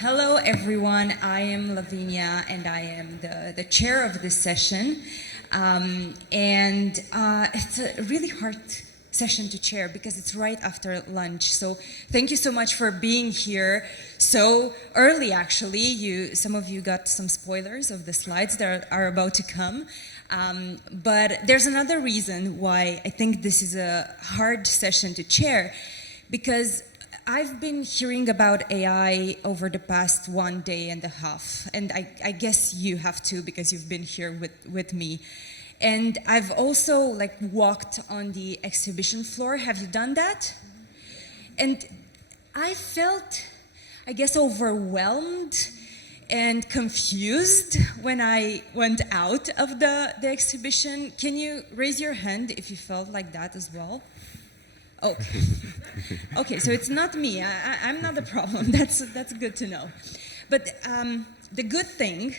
Hello, everyone. I am Lavinia, and I am the chair of this session. It's a really hard session to chair because it's right after lunch. So thank you so much for being here so early, actually. Some of you got some spoilers of the slides that are about to come. But there's another reason why I think this is a hard session to chair, because I've been hearing about AI over the past 1.5 days, and I guess you have too, because you've been here with me. And I've also walked on the exhibition floor. Have you done that? And I felt, I guess, overwhelmed and confused when I went out of the exhibition. Can you raise your hand if you felt like that as well? Okay. Okay, so it's not me. I'm not the problem. That's good to know. But the good thing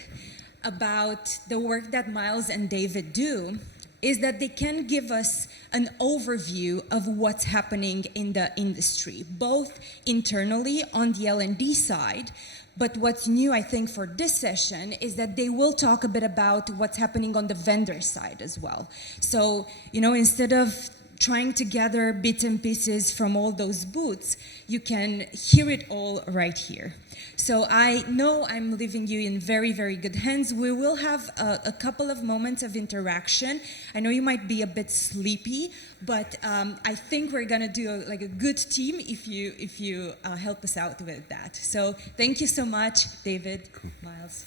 about the work that Myles and David do is that they can give us an overview of what's happening in the industry, both internally on the L&D side. But what's new, I think, for this session is that they will talk a bit about what's happening on the vendor side as well. So, instead of trying to gather bits and pieces from all those booths, you can hear it all right here. So I know I'm leaving you in very, very good hands. We will have a couple of moments of interaction. I know you might be a bit sleepy, but I think we're gonna do a good team if you help us out with that. So thank you so much, David. Cool. Myles,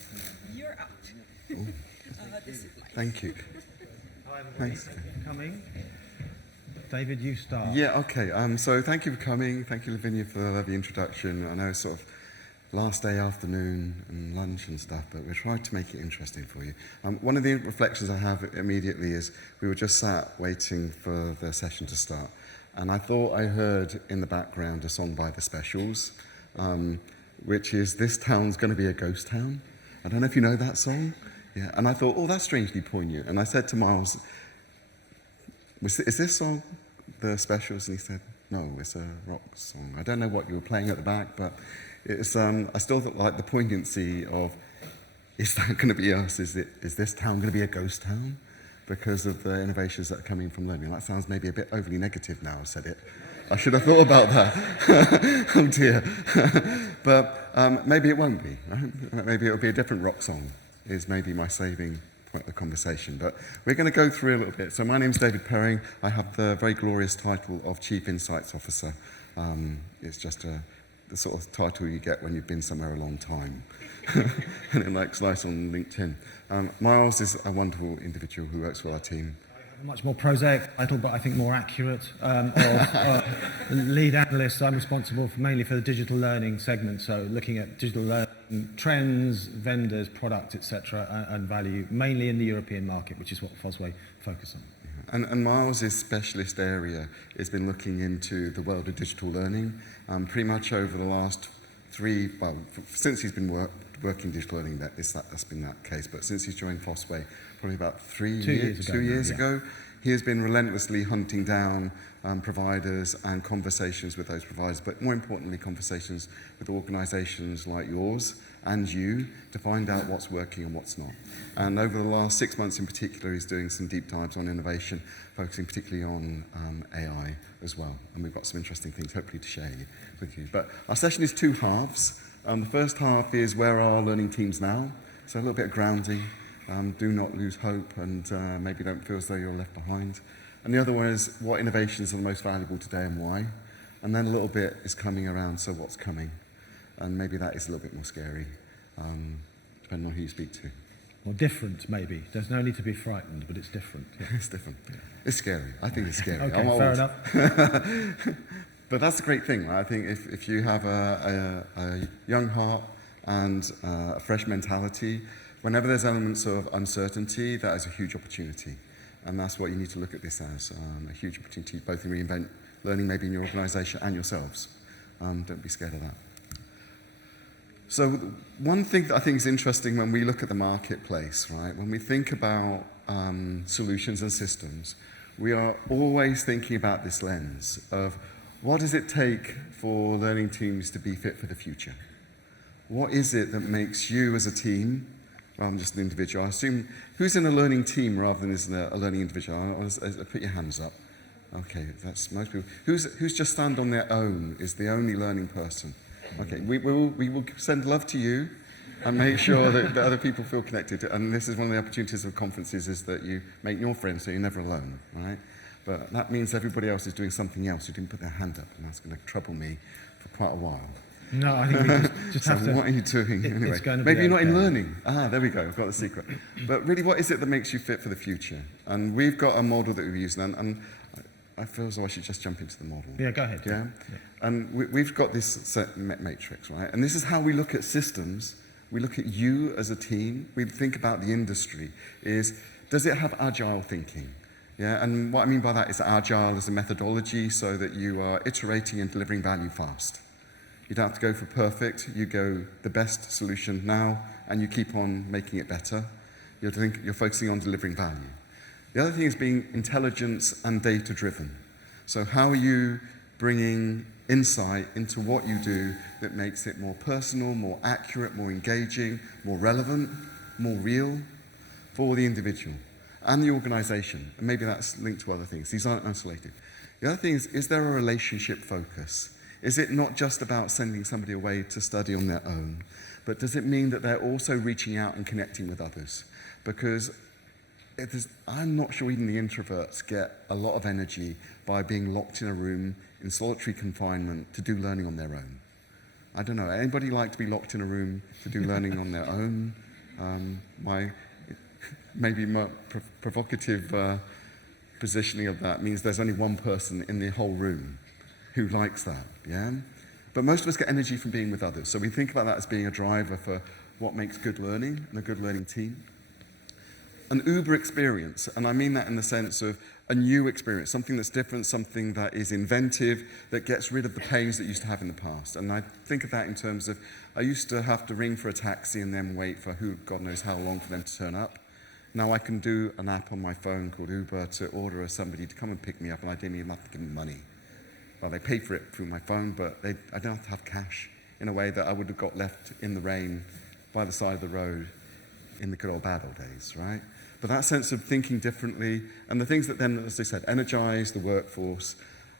you're up. This is mine. Thank you. Hi, everybody. Thanks for coming. David, you start. Yeah, okay. So thank you for coming. Thank you, Lavinia, for the introduction. I know it's sort of last day afternoon and lunch and stuff, but we tried to make it interesting for you. One of the reflections I have immediately is we were just sat waiting for the session to start, and I thought I heard in the background a song by The Specials, which is "This Town's Going to Be a Ghost Town." I don't know if you know that song. Yeah, and I thought, oh, that's strangely poignant. And I said to Myles, is this song The Specials? And he said, no, it's a rock song. I don't know what you were playing at the back, but it's, I still like the poignancy of, is that going to be us? Is this town going to be a ghost town? Because of the innovations that are coming from learning. That sounds maybe a bit overly negative now I've said it. I should have thought about that. Oh dear. But maybe it won't be, right? Maybe it'll be a different rock song, is maybe my saving point of the conversation. But we're going to go through a little bit. So my name's David Perring. I have the very glorious title of Chief Insights Officer. It's just the sort of title you get when you've been somewhere a long time. And it looks nice on LinkedIn. Myles is a wonderful individual who works with our team. A much more prosaic title, but I think more accurate. Lead analyst. I'm responsible mainly for the digital learning segment, so looking at digital learning trends, vendors, products, etc., and value, mainly in the European market, which is what Fosway focus on. And Myles' specialist area has been looking into the world of digital learning. Pretty much over the last since he's been working digital learning, that's been that case. But since he's joined Fosway, probably about 2 years ago, he has been relentlessly hunting down providers and conversations with those providers, but more importantly, conversations with organisations like yours and you to find out what's working and what's not. And over the last 6 months in particular, he's doing some deep dives on innovation, focusing particularly on AI as well. And we've got some interesting things hopefully to share with you. But our session is 2 halves. The first half is where are our learning teams now? So a little bit of grounding. Do not lose hope and maybe don't feel as though you're left behind. And the other one is what innovations are the most valuable today and why. And then a little bit is coming around, so what's coming? And maybe that is a little bit more scary, depending on who you speak to. Or different, maybe. There's no need to be frightened, but it's different. Yeah. It's different. Yeah. It's scary. I think it's scary. Okay, fair enough. But that's the great thing. I think if you have a young heart and a fresh mentality, whenever there's elements of uncertainty, that is a huge opportunity. And that's what you need to look at this as, a huge opportunity, both in reinvent learning maybe in your organisation and yourselves. Don't be scared of that. So one thing that I think is interesting when we look at the marketplace, right, when we think about solutions and systems, we are always thinking about this lens of what does it take for learning teams to be fit for the future? What is it that makes you as a team, rather than just an individual? I assume, who's in a learning team rather than is a learning individual? Put your hands up. Okay, that's most people. Who's just stand on their own, is the only learning person? Okay, we will send love to you and make sure that other people feel connected. And this is one of the opportunities of conferences, is that you make your friends so you're never alone, right? But that means everybody else is doing something else who didn't put their hand up, and that's going to trouble me for quite a while. No, I think we just So have to... what are you doing anyway? It's going to Maybe be you're not in okay. learning. There we go, I've got the secret. But really, what is it that makes you fit for the future? And we've got a model that we've used, and I feel as though I should just jump into the model. Yeah, go ahead. Yeah? And we've got this set matrix, right? And this is how we look at systems. We look at you as a team. We think about the industry. Does it have agile thinking? Yeah, and what I mean by that is agile as a methodology, so that you are iterating and delivering value fast. You don't have to go for perfect. You go the best solution now, and you keep on making it better. You're focusing on delivering value. The other thing is being intelligence and data-driven. So how are you bringing insight into what you do that makes it more personal, more accurate, more engaging, more relevant, more real for the individual and the organization? And maybe that's linked to other things. These aren't isolated. The other thing is there a relationship focus? Is it not just about sending somebody away to study on their own, but does it mean that they're also reaching out and connecting with others? Because I'm not sure even the introverts get a lot of energy by being locked in a room in solitary confinement to do learning on their own. I don't know. Anybody like to be locked in a room to do learning on their own? Maybe my provocative positioning of that means there's only one person in the whole room who likes that, yeah? But most of us get energy from being with others. So we think about that as being a driver for what makes good learning and a good learning team. An Uber experience, and I mean that in the sense of a new experience, something that's different, something that is inventive, that gets rid of the pains that you used to have in the past. And I think of that in terms of, I used to have to ring for a taxi and then wait for God knows how long for them to turn up. Now I can do an app on my phone called Uber to order somebody to come and pick me up, and I didn't even have to give them money. Well, they pay for it through my phone, but I don't have to have cash in a way that I would have got left in the rain by the side of the road in the good old bad old days, right? But that sense of thinking differently, and the things that then, as I said, energize the workforce.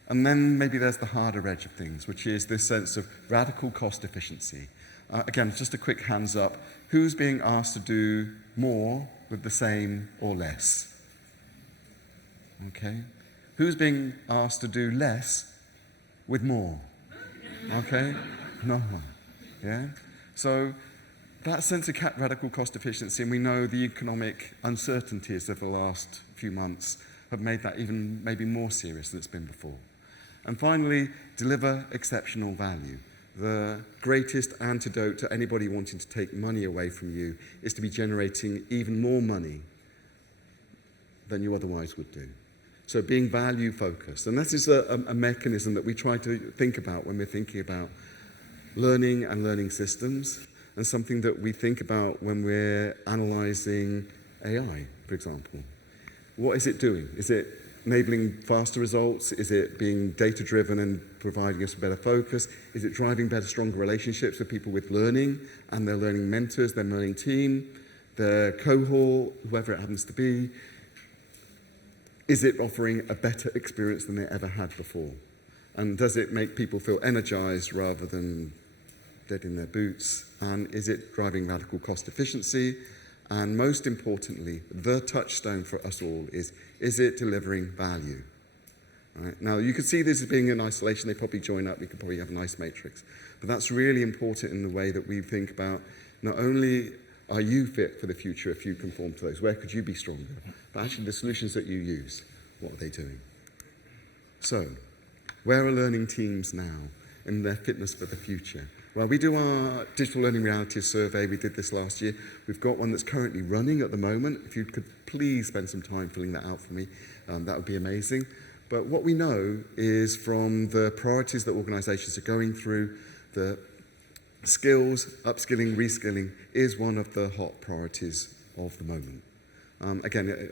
And then maybe there's the harder edge of things, which is this sense of radical cost efficiency. Again, just a quick hands up. Who's being asked to do more with the same or less? Okay. Who's being asked to do less with more? Okay. No one. Yeah. So that sense of radical cost efficiency, and we know the economic uncertainties of the last few months have made that even maybe more serious than it's been before. And finally, deliver exceptional value. The greatest antidote to anybody wanting to take money away from you is to be generating even more money than you otherwise would do. So being value focused. And this is a mechanism that we try to think about when we're thinking about learning and learning systems, and something that we think about when we're analyzing AI, for example. What is it doing? Is it enabling faster results? Is it being data-driven and providing us a better focus? Is it driving better, stronger relationships with people with learning and their learning mentors, their learning team, their cohort, whoever it happens to be? Is it offering a better experience than they ever had before? And does it make people feel energized rather than dead in their boots? And is it driving radical cost efficiency? And most importantly, the touchstone for us all is it delivering value? Right? Now, you could see this as being in isolation. They probably join up. We could probably have a nice matrix. But that's really important in the way that we think about not only are you fit for the future if you conform to those, where could you be stronger? But actually the solutions that you use, what are they doing? So, where are learning teams now in their fitness for the future? Well, we do our digital learning realities survey. We did this last year. We've got one that's currently running at the moment. If you could please spend some time filling that out for me, that would be amazing. But what we know is from the priorities that organizations are going through, the skills, upskilling, reskilling is one of the hot priorities of the moment. Again,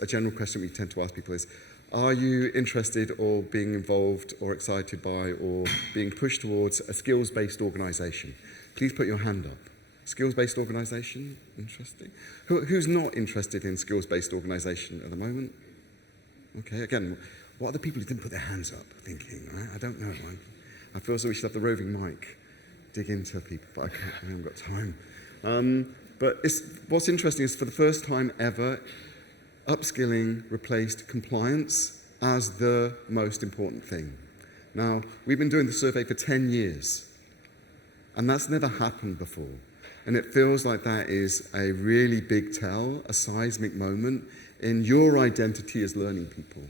a general question we tend to ask people is, are you interested or being involved or excited by or being pushed towards a skills-based organization? Please put your hand up. Skills-based organisation, interesting. Who's not interested in skills-based organisation at the moment? Okay, again, what are the people who didn't put their hands up thinking, right? I don't know. I feel as though we should have the roving mic, dig into people, but I haven't got time. But what's interesting is for the first time ever, upskilling replaced compliance as the most important thing. Now, we've been doing the survey for 10 years, and that's never happened before. And it feels like that is a really big tell, a seismic moment in your identity as learning people.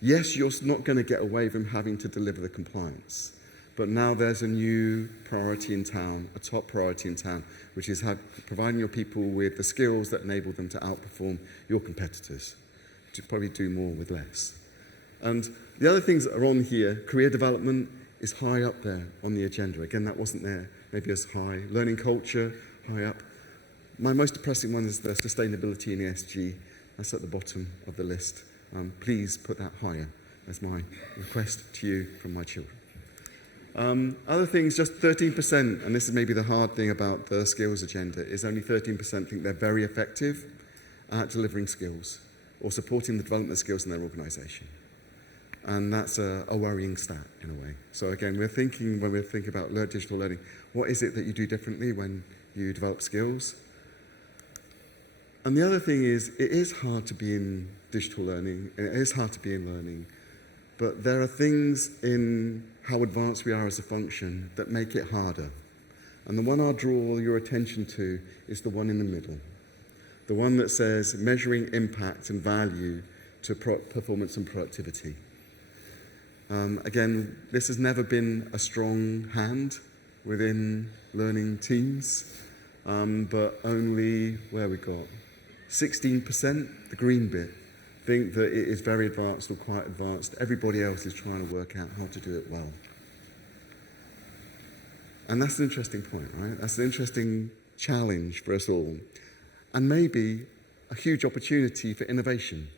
Yes, you're not going to get away from having to deliver the compliance, but now there's a new priority in town, a top priority in town, which is providing your people with the skills that enable them to outperform your competitors, to probably do more with less. And the other things that are on here, career development is high up there on the agenda. Again, that wasn't there maybe as high. Learning culture, high up. My most depressing one is the sustainability and ESG. That's at the bottom of the list. Please put that higher. That's my request to you from my children. Other things, just 13%, and this is maybe the hard thing about the skills agenda, is only 13% think they're very effective at delivering skills or supporting the development of skills in their organisation. And that's a worrying stat in a way. So again, we're thinking, when we think about digital learning, what is it that you do differently when you develop skills? And the other thing is, it is hard to be in digital learning, and it is hard to be in learning, but there are things in how advanced we are as a function that make it harder. And the one I'll draw your attention to is the one in the middle. The one that says measuring impact and value to performance and productivity. Again, this has never been a strong hand within learning teams, but only, where we got? 16%, the green bit, think that it is very advanced or quite advanced. Everybody else is trying to work out how to do it well. And that's an interesting point, right? That's an interesting challenge for us all. And maybe a huge opportunity for innovation.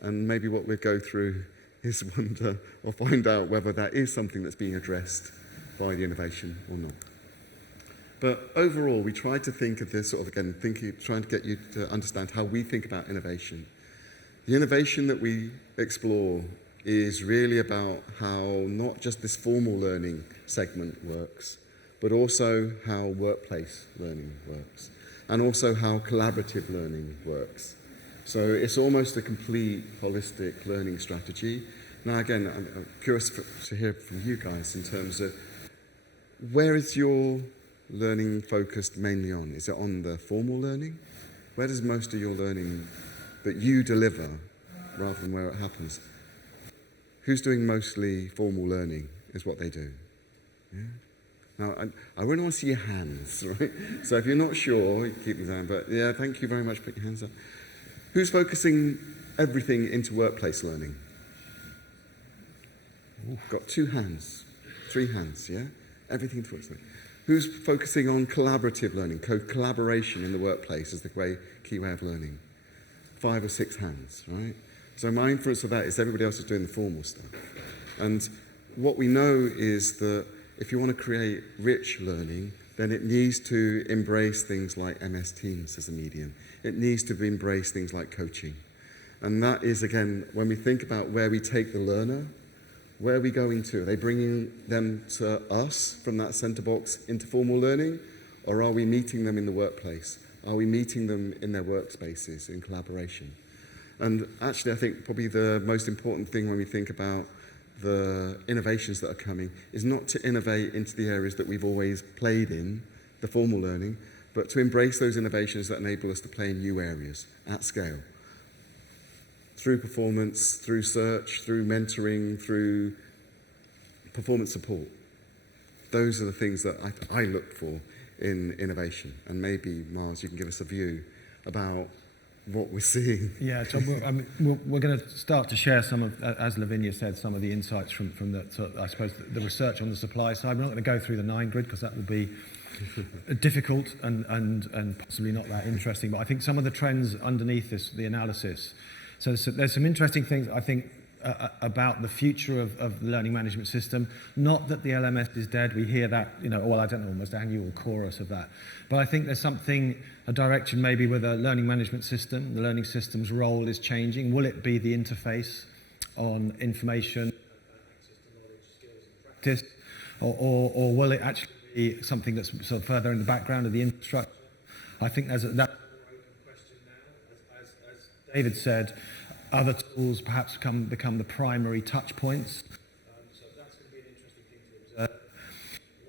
And maybe what we'll go through is wonder or find out whether that is something that's being addressed by the innovation or not. But overall, we try to think of this sort of, again, trying to get you to understand how we think about innovation. The innovation that we explore is really about how not just this formal learning segment works, but also how workplace learning works, and also how collaborative learning works. So it's almost a complete holistic learning strategy. Now again, I'm curious to hear from you guys in terms of where is your learning focused mainly on? Is it on the formal learning? Where does most of your learning that you deliver rather than where it happens? Who's doing mostly formal learning is what they do? Yeah? Now, I really want to see your hands, right? So if you're not sure, you keep them down. But yeah, thank you very much. Put your hands up. Who's focusing everything into workplace learning? Got 2 hands, 3 hands, yeah? Everything to workplace learning. Who's focusing on collaborative learning? Collaboration in the workplace is the key way of learning. 5 or 6 hands, right? So my inference of that is everybody else is doing the formal stuff. And what we know is that if you want to create rich learning, then it needs to embrace things like MS Teams as a medium. It needs to embrace things like coaching. And that is, again, when we think about where we take the learner, where are we going to? Are they bringing them to us from that center box into formal learning? Or are we meeting them in the workplace? Are we meeting them in their workspaces in collaboration? And actually, I think probably the most important thing when we think about the innovations that are coming is not to innovate into the areas that we've always played in, the formal learning, but to embrace those innovations that enable us to play in new areas at scale. Through performance, through search, through mentoring, through performance support. Those are the things that I look for in innovation. And maybe, Myles, you can give us a view about what we're seeing. Yeah, so we're going to start to share some of, as Lavinia said, some of the insights from the, sort of, I suppose, the research on the supply side. We're not going to go through the 9 grid because that would be difficult and possibly not that interesting. But I think some of the trends underneath this, the analysis. So there's some interesting things. I think about the future of the learning management system. Not that the LMS is dead. We hear that, well, I don't know, almost annual chorus of that. But I think there's something, a direction maybe with a learning management system. The learning system's role is changing. Will it be the interface on information, practice, or will it actually be something that's sort of further in the background of the infrastructure? I think that's an open question now. As David said, other tools perhaps become the primary touch points. So that's going to be an interesting thing to observe.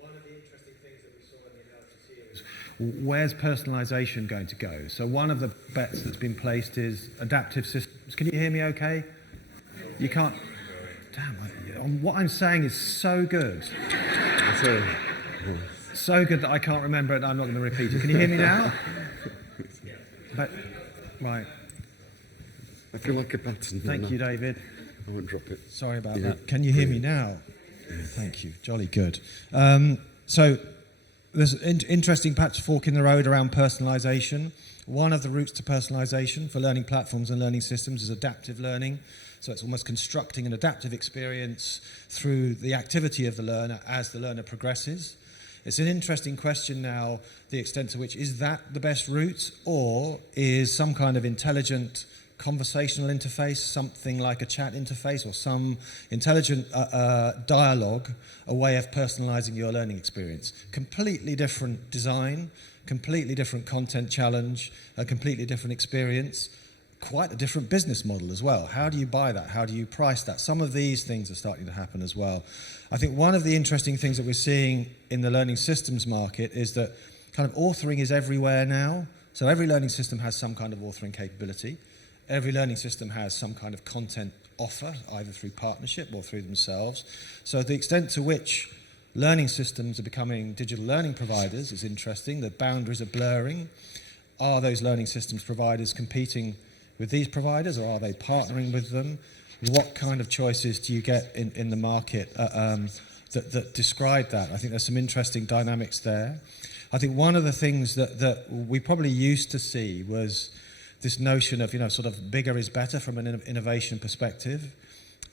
One of the interesting things that we saw in the analysis here is where's personalisation going to go? So one of the bets that's been placed is adaptive systems. Can you hear me okay? You can't? Damn, what I'm saying is so good. So good that I can't remember it and I'm not going to repeat it. Can you hear me now? But, right. I feel like a button. Thank you, David. I won't drop it. Sorry about that. Can you hear me now? Thank you. Jolly good. So there's an interesting patch fork in the road around personalisation. One of the routes to personalisation for learning platforms and learning systems is adaptive learning. So it's almost constructing an adaptive experience through the activity of the learner as the learner progresses. It's an interesting question now, the extent to which is that the best route, or is some kind of intelligent conversational interface, something like a chat interface or some intelligent dialogue, a way of personalising your learning experience. Completely different design, completely different content challenge, a completely different experience, quite a different business model as well. How do you buy that? How do you price that? Some of these things are starting to happen as well. I think one of the interesting things that we're seeing in the learning systems market is that kind of authoring is everywhere now. So every learning system has some kind of authoring capability. Every learning system has some kind of content offer, either through partnership or through themselves. So the extent to which learning systems are becoming digital learning providers is interesting. The boundaries are blurring. Are those learning systems providers competing with these providers, or are they partnering with them? What kind of choices do you get in the market that describe that? I think there's some interesting dynamics there. I think one of the things that we probably used to see was this notion of, sort of bigger is better from an innovation perspective.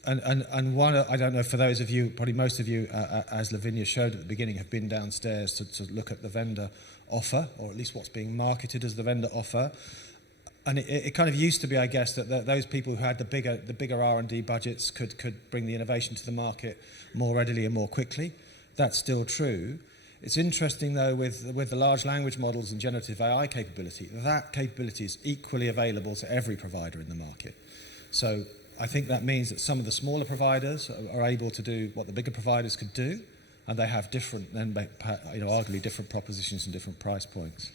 And one, I don't know, for those of you, probably most of you, as Lavinia showed at the beginning, have been downstairs to look at the vendor offer, or at least what's being marketed as the vendor offer. And it kind of used to be, I guess, that those people who had the bigger R&D budgets could bring the innovation to the market more readily and more quickly. That's still true. It's interesting, though, with the large language models and generative AI capability, that capability is equally available to every provider in the market. So I think that means that some of the smaller providers are able to do what the bigger providers could do, and they have different, arguably different propositions and different price points.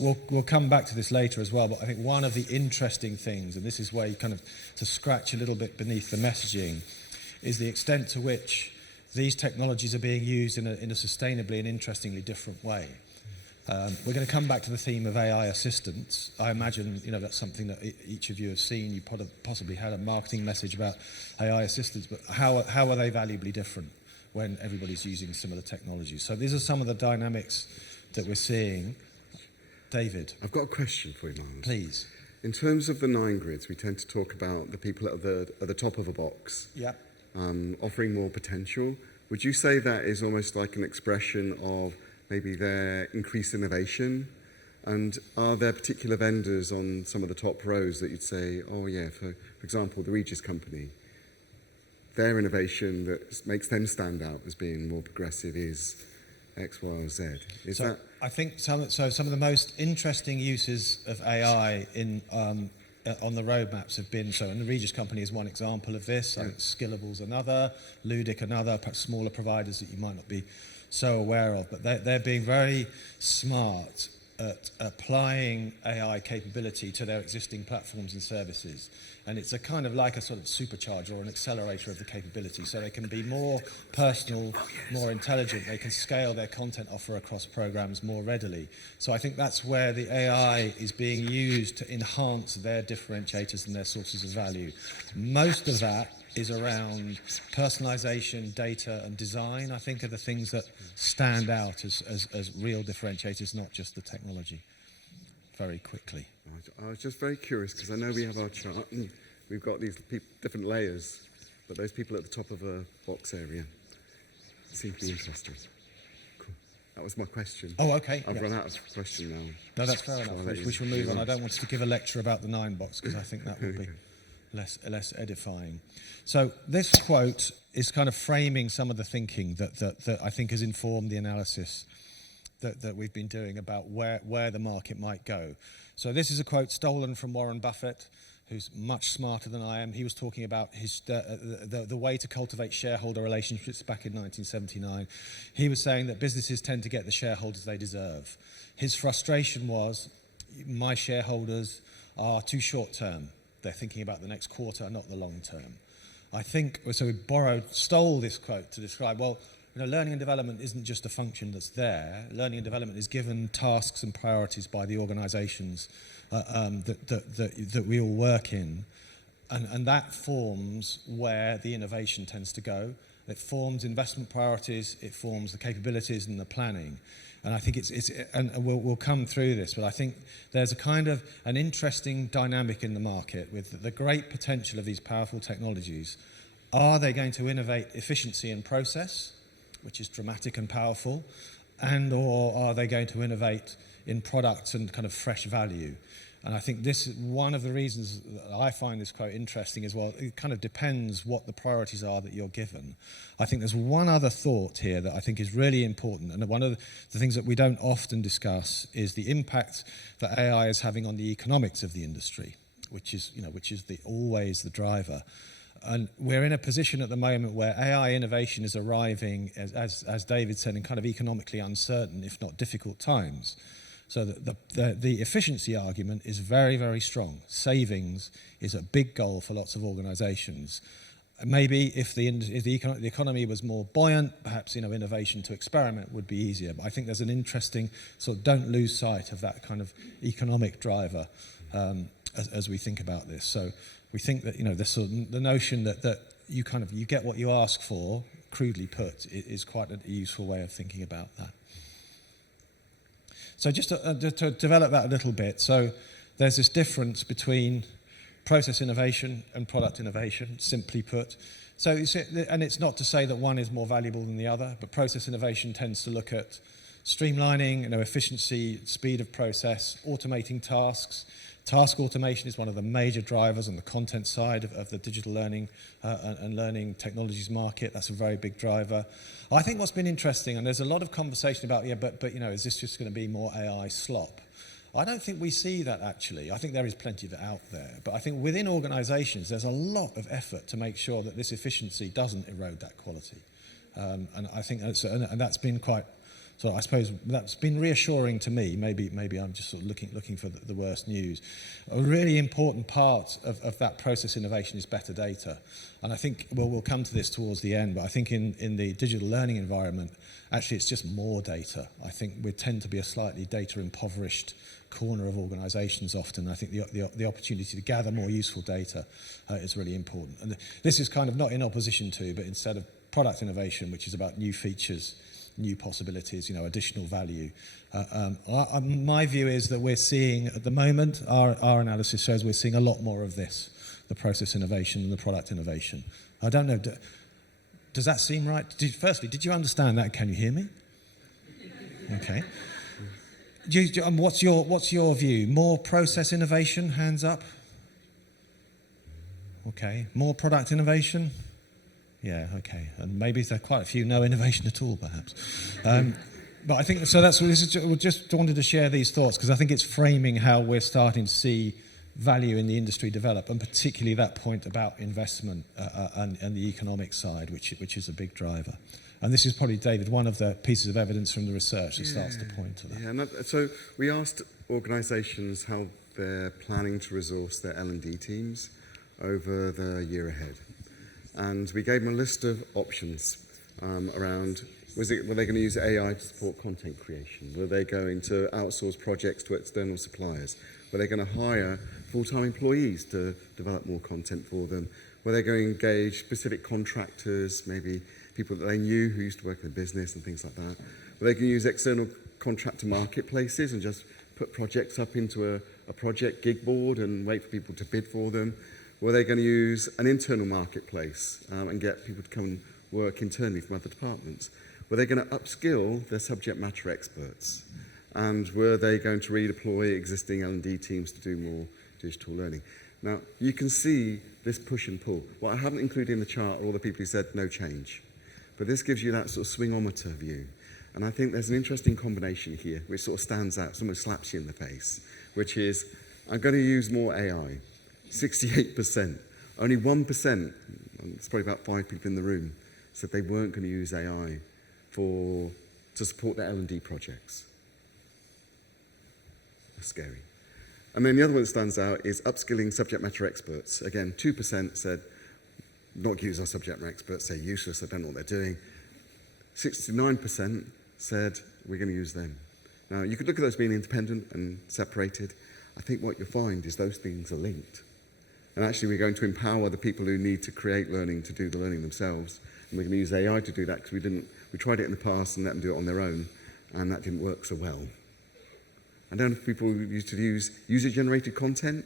We'll come back to this later as well, but I think one of the interesting things, and this is where you kind of to scratch a little bit beneath the messaging, is the extent to which these technologies are being used in a sustainably and interestingly different way. We're going to come back to the theme of AI assistants. I imagine that's something that each of you have seen. You possibly had a marketing message about AI assistants, but how are they valuably different when everybody's using similar technologies? So these are some of the dynamics that we're seeing. David. I've got a question for you, Myles. Please. In terms of the 9 grids, we tend to talk about the people at the top of a box. Yeah. Offering more potential. Would you say that is almost like an expression of maybe their increased innovation? And are there particular vendors on some of the top rows that you'd say, oh yeah, for example, the Regis company, their innovation that makes them stand out as being more progressive is X, Y, or Z? I think some of the most interesting uses of AI on the roadmaps have been, and the Regis company is one example of this. I think Skillable's another, Ludic another, perhaps smaller providers that you might not be so aware of, but they're being very smart at applying AI capability to their existing platforms and services. And it's a kind of like a sort of supercharger or an accelerator of the capability, so they can be more personal, more intelligent. They can scale their content offer across programs more readily. So I think that's where the AI is being used to enhance their differentiators and their sources of value. Most of that is around personalization, data, and design, I think, are the things that stand out as real differentiators, not just the technology. Very quickly. I was just very curious, because I know we have our chart and we've got these different layers. but those people at the top of a box area seem to be interested. Cool. That was my question. Oh, okay. I've yes. run out of question now. No, that's fair Shall I enough. let you We shall move on. I on? don't want to give a lecture about the 9 box because I think that would be less edifying. So this quote is kind of framing some of the thinking that I think has informed the analysis that we've been doing about where the market might go. So this is a quote stolen from Warren Buffett, who's much smarter than I am. He was talking about the way to cultivate shareholder relationships back in 1979. He was saying that businesses tend to get the shareholders they deserve. His frustration was, my shareholders are too short term. They're thinking about the next quarter, not the long term. I think, so we stole this quote to describe, well, learning and development isn't just a function that's there. Learning and development is given tasks and priorities by the organisations that we all work in. And that forms where the innovation tends to go. It forms investment priorities, it forms the capabilities and the planning. And I think and we'll come through this, but I think there's a kind of an interesting dynamic in the market with the great potential of these powerful technologies. Are they going to innovate efficiency and process, which is dramatic and powerful, and or are they going to innovate in products and kind of fresh value? And I think this is one of the reasons that I find this quote interesting as well. It kind of depends what the priorities are that you're given. I think there's one other thought here that I think is really important, and one of the things that we don't often discuss is the impact that AI is having on the economics of the industry, which is always the driver. And we're in a position at the moment where AI innovation is arriving, as David said, in kind of economically uncertain, if not difficult times. So the efficiency argument is very, very strong. Savings is a big goal for lots of organisations. Maybe if the economy was more buoyant, perhaps innovation to experiment would be easier. But I think there's an interesting don't lose sight of that kind of economic driver as we think about this. So we think that the notion that you get what you ask for, crudely put, is quite a useful way of thinking about that. So just to develop that a little bit, so there's this difference between process innovation and product innovation, simply put. So, and it's not to say that one is more valuable than the other, but process innovation tends to look at streamlining, efficiency, speed of process, automating tasks. Task automation is one of the major drivers on the content side of the digital learning and learning technologies market. That's a very big driver. I think what's been interesting, and there's a lot of conversation about, but is this just going to be more AI slop? I don't think we see that actually. I think there is plenty of it out there. But I think within organisations, there's a lot of effort to make sure that this efficiency doesn't erode that quality. And I think that's been quite... So I suppose that's been reassuring to me. Maybe I'm just sort of looking for the worst news. A really important part of that process innovation is better data. And I think, we'll come to this towards the end, but I think in the digital learning environment, actually it's just more data. I think we tend to be a slightly data impoverished corner of organisations often. I think the opportunity to gather more useful data is really important. And this is kind of not in opposition to, but instead of product innovation, which is about new features, new possibilities, additional value. My view is that we're seeing, at the moment, our analysis shows we're seeing a lot more of this, the process innovation and the product innovation. I don't know, does that seem right? Firstly, did you understand that? Can you hear me? Okay. What's your view? More process innovation, hands up? Okay. More product innovation? Yeah, okay. And maybe there are quite a few no innovation at all, perhaps. But I think, so we just wanted to share these thoughts because I think it's framing how we're starting to see value in the industry develop, and particularly that point about investment and the economic side, which is a big driver. And this is probably, David, one of the pieces of evidence from the research that starts to point to that. Yeah, so we asked organisations how they're planning to resource their L&D teams over the year ahead. And we gave them a list of options around, were they going to use AI to support content creation? Were they going to outsource projects to external suppliers? Were they going to hire full-time employees to develop more content for them? Were they going to engage specific contractors, maybe people that they knew who used to work in the business and things like that? Were they going to use external contractor marketplaces and just put projects up into a project gig board and wait for people to bid for them? Or are they going to use an internal marketplace and get people to come and work internally from other departments? Were they going to upskill their subject matter experts? And were they going to redeploy existing L&D teams to do more digital learning? Now, you can see this push and pull. What I haven't included in the chart are all the people who said no change. But this gives you that sort of swingometer view. And I think there's an interesting combination here, which sort of stands out, someone slaps you in the face, which is, I'm going to use more AI. 68%. Only 1%, it's probably about 5 people in the room, said they weren't going to use AI to support their L&D projects. That's scary. And then the other one that stands out is upskilling subject matter experts. Again, 2% said, not use our subject matter experts, they're useless, they don't know what they're doing. 69% said, we're going to use them. Now, you could look at those being independent and separated. I think what you'll find is those things are linked. And actually, we're going to empower the people who need to create learning to do the learning themselves. And we're going to use AI to do that because we tried it in the past and let them do it on their own, and that didn't work so well. I don't know if people used to use user-generated content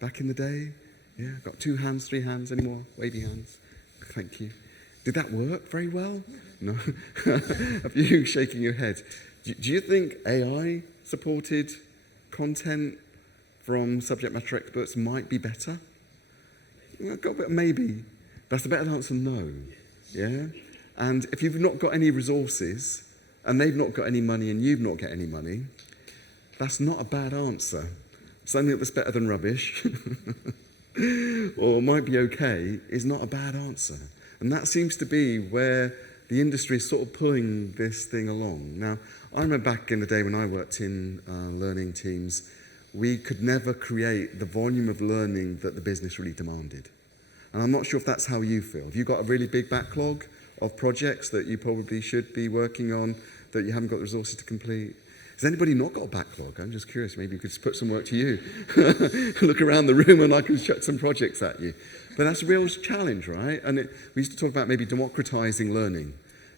back in the day. Yeah, got 2 hands, 3 hands, any more wavy hands? Thank you. Did that work very well? No. Of you shaking your head. Do you think AI-supported content from subject matter experts might be better? Well, got a bit of maybe. That's a better answer no. Yeah? And if you've not got any resources, and they've not got any money, and you've not got any money, that's not a bad answer. Something that's better than rubbish, or might be okay, is not a bad answer. And that seems to be where the industry is sort of pulling this thing along. Now, I remember back in the day when I worked in learning teams, we could never create the volume of learning that the business really demanded. And I'm not sure if that's how you feel. Have you got a really big backlog of projects that you probably should be working on that you haven't got the resources to complete? Has anybody not got a backlog? I'm just curious. Maybe we could just put some work to you. Look around the room and I can chuck some projects at you. But that's a real challenge, right? And we used to talk about maybe democratizing learning,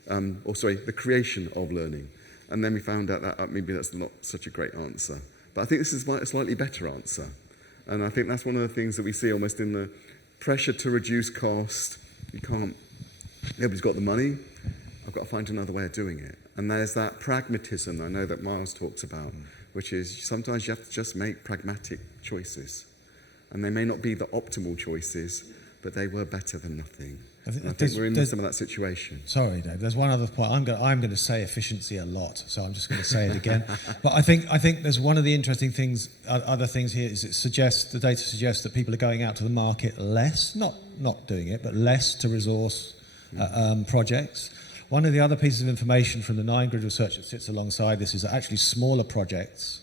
the creation of learning. And then we found out that maybe that's not such a great answer. But I think this is a slightly better answer. And I think that's one of the things that we see almost in the pressure to reduce cost. Nobody's got the money. I've got to find another way of doing it. And there's that pragmatism I know that Myles talks about, which is sometimes you have to just make pragmatic choices. And they may not be the optimal choices, but they were better than nothing. I think we're in some of that situation. Sorry, Dave. There's one other point. I'm going to say efficiency a lot, so I'm just going to say it again. But I think there's one of the interesting things. Other things here is the data suggests that people are going out to the market less, not doing it, but less to resource projects. One of the other pieces of information from the 9-grid research that sits alongside this is that actually smaller projects,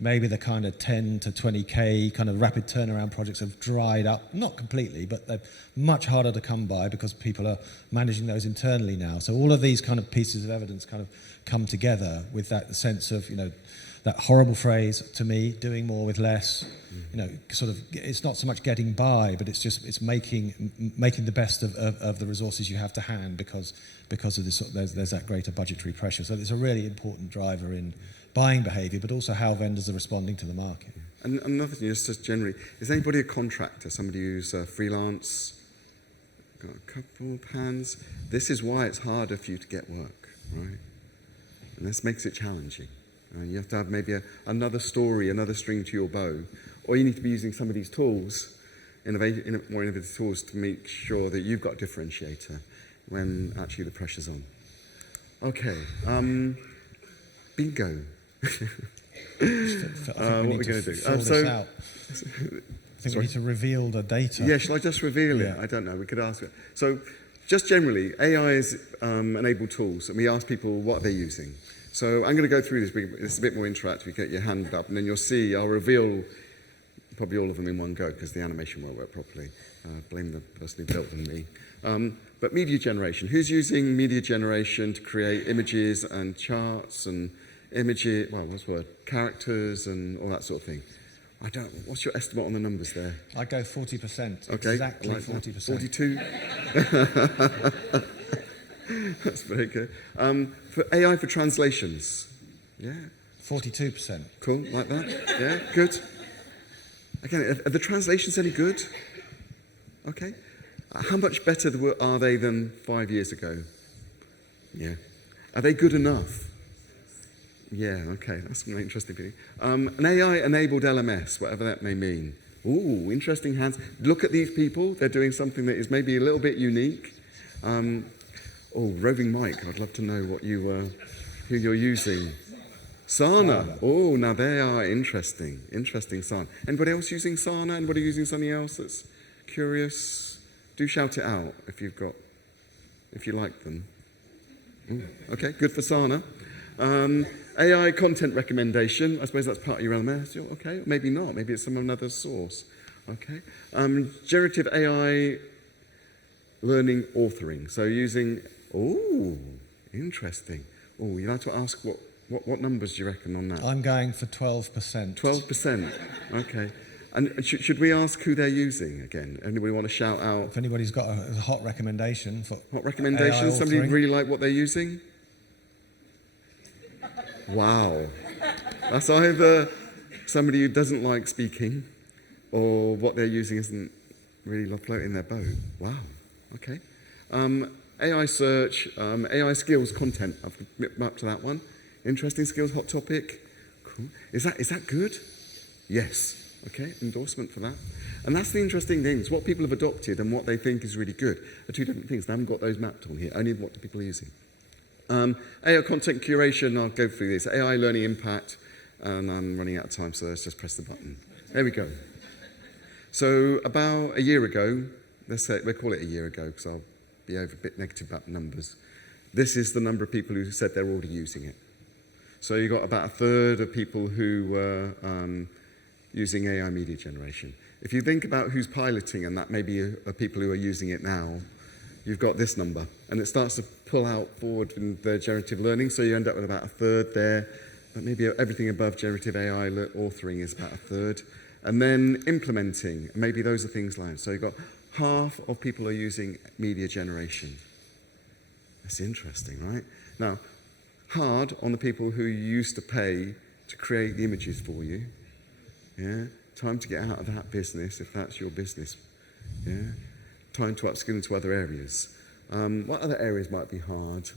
maybe the kind of 10 to 20K kind of rapid turnaround projects have dried up, not completely, but they're much harder to come by because people are managing those internally now. So all of these kind of pieces of evidence kind of come together with that sense of, that horrible phrase to me, doing more with less, sort of, it's not so much getting by, but it's making the best of the resources you have to hand because of this, there's that greater budgetary pressure. So it's a really important driver in buying behaviour, but also how vendors are responding to the market. And another thing, just generally, is anybody a contractor, somebody who's freelance? Got a couple of hands. This is why it's harder for you to get work, right? And this makes it challenging. You have to have maybe another story, another string to your bow, or you need to be using some of these tools, more innovative tools, to make sure that you've got a differentiator when actually the pressure's on. Okay, bingo. What are we going to do? I think we need to reveal the data. Yeah, shall I just reveal it? I don't know, we could ask it. So, just generally, AI is enabled tools, and we ask people what they're using. So I'm going to go through this. It's a bit more interactive. You get your hand up, and then you'll see, I'll reveal probably all of them in one go, because the animation won't work properly. Blame the person who built them, me. But media generation. Who's using media generation to create images and charts and characters and all that sort of thing? What's your estimate on the numbers there? I go 40%. Okay. Exactly 40%. 42? That's very good. For AI for translations? Yeah? 42%. Cool, like that? Yeah, good. Again, are the translations any good? Okay. How much better are they than 5 years ago? Yeah. Are they good enough? Yeah, okay, that's an interesting thing. An AI-enabled LMS, whatever that may mean. Ooh, interesting hands. Look at these people. They're doing something that is maybe a little bit unique. Roving Mike, I'd love to know what who you're using. Sana. Oh, now they are interesting. Interesting Sana. Anybody else using Sana? Anybody using something else that's curious? Do shout it out if you like them. Ooh, okay, good for Sana. AI content recommendation. I suppose that's part of your LMS. Okay, maybe not. Maybe it's from another source. Okay. Generative AI learning authoring. So using. Oh, interesting. Oh, you like to ask what numbers do you reckon on that? I'm going for 12%. 12%. Okay. And should we ask who they're using again? Anybody want to shout out? If anybody's got a hot recommendation for Hot recommendation? AI Somebody authoring. really like what they're using? Wow. That's either somebody who doesn't like speaking or what they're using isn't really floating their boat. Wow. Okay. AI search, AI skills content. I've been up to that one. Interesting skills, hot topic. Cool. Is that good? Yes. Okay, endorsement for that. And that's the interesting things. What people have adopted and what they think is really good are two different things. I haven't got those mapped on here, only what people are using. AI content curation, I'll go through this. AI learning impact, and I'm running out of time, so let's just press the button. There we go. So about a year ago, we'll call it a year ago, because I'll be a bit negative about numbers. This is the number of people who said they're already using it. So you've got about a third of people who were using AI media generation. If you think about who's piloting, and that maybe are people who are using it now, you've got this number. And it starts to pull out forward in the generative learning, so you end up with about a third there. But maybe everything above generative AI authoring is about a third. And then implementing, maybe those are things like, so you've got half of people are using media generation. That's interesting, right? Now, hard on the people who used to pay to create the images for you. Yeah, time to get out of that business if that's your business. Yeah, time to upskill into other areas. What other areas might be hard?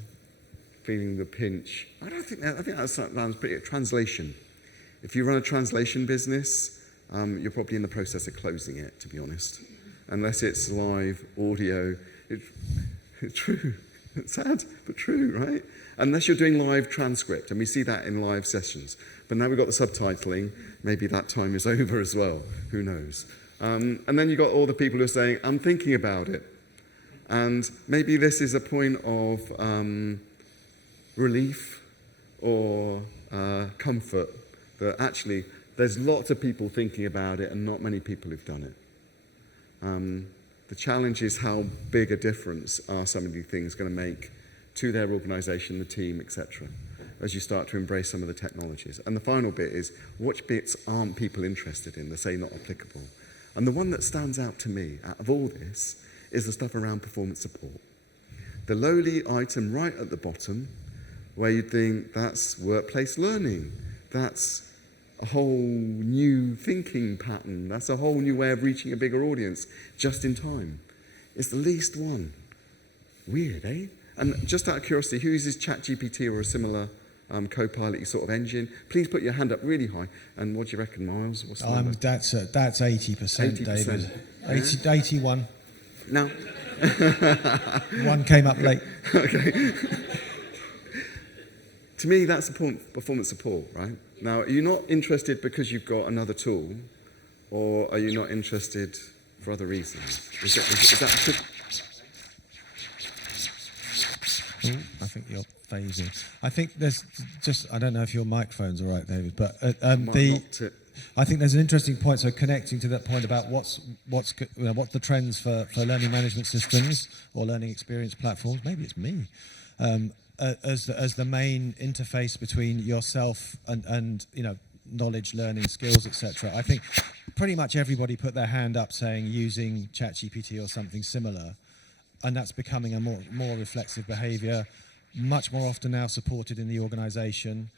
Feeling the pinch. I think that sounds pretty. Translation. If you run a translation business, you're probably in the process of closing it, to be honest. Unless it's live audio. It's true. It's sad, but true, right? Unless you're doing live transcript, and we see that in live sessions. But now we've got the subtitling, maybe that time is over as well. Who knows? And then you've got all the people who are saying, I'm thinking about it. And maybe this is a point of relief or comfort that actually there's lots of people thinking about it and not many people who've done it. The challenge is how big a difference are some of these things going to make to their organisation, the team, etc., as you start to embrace some of the technologies. And the final bit is, which bits aren't people interested in, they say not applicable? And the one that stands out to me out of all this is the stuff around performance support. The lowly item right at the bottom, where you'd think that's workplace learning, that's a whole new thinking pattern, that's a whole new way of reaching a bigger audience just in time. It's the least one. Weird, eh? And just out of curiosity, who uses ChatGPT or a similar co-pilot sort of engine? Please put your hand up really high. And what do you reckon, Myles? What's the number? That's 80%, 80%. David. Yeah. 81. Now, One came up late. okay. To me, that's performance support, right? Now, are you not interested because you've got another tool, or are you not interested for other reasons? Is that I think you're phasing. I think there's just, I don't know if your microphone's all right, David, but I think there's an interesting point. So connecting to that point about what's the trends for learning management systems or learning experience platforms. Maybe it's me. As the main interface between yourself and knowledge, learning, skills, etc. I think pretty much everybody put their hand up saying using ChatGPT or something similar, and that's becoming a more reflexive behaviour, much more often now supported in the organisation.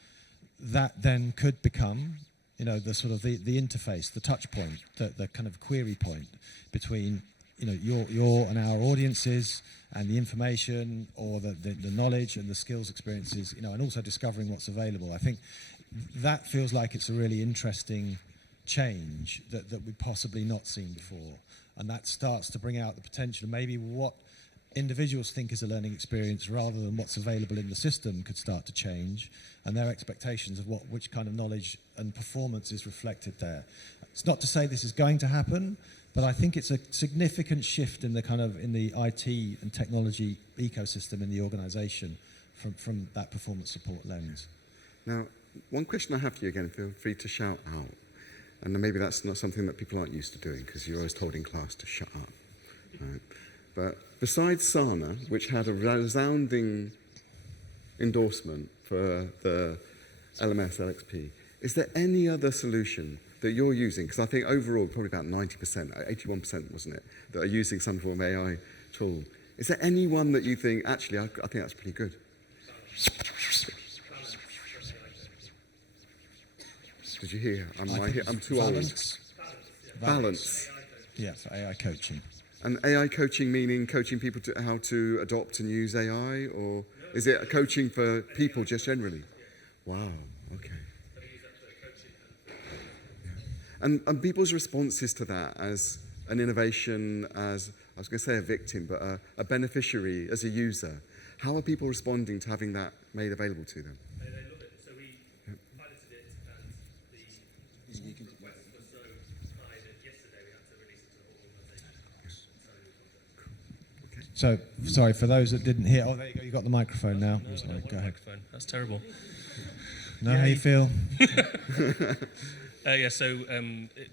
That then could become, the sort of the interface, the touch point, the kind of query point between your and our audiences and the information or the knowledge and the skills experiences, and also discovering what's available. I think that feels like it's a really interesting change that we've possibly not seen before. And that starts to bring out the potential of maybe what individuals think is a learning experience rather than what's available in the system could start to change, and their expectations of which kind of knowledge and performance is reflected there. It's not to say this is going to happen, but I think it's a significant shift in the IT and technology ecosystem in the organisation from that performance support lens. Now, one question I have for you again, feel free to shout out. And maybe that's not something that people aren't used to doing because you're always told in class to shut up. Right? But besides Sana, which had a resounding endorsement for the LMS LXP, is there any other solution that you're using? Because I think overall, probably about 90%, 81% wasn't it, that are using some form of AI tool. Is there any one that you think, actually, I think that's pretty good? Did you hear? I'm too Balance. old. Balance. Yeah, for AI coaching. And AI coaching meaning coaching people to how to adopt and use AI, or is it coaching for people just generally? Wow, okay. Yeah. And people's responses to that as an innovation, as, I was going to say a victim, but a beneficiary as a user, how are people responding to having that made available to them? They love it. So we piloted it, and the request was so high that yesterday we had to release it to the whole organisation. So, sorry, for those that didn't hear, there you go, you got the microphone now. No, Sorry, I don't go want a ahead. microphone. That's terrible. How you feel? So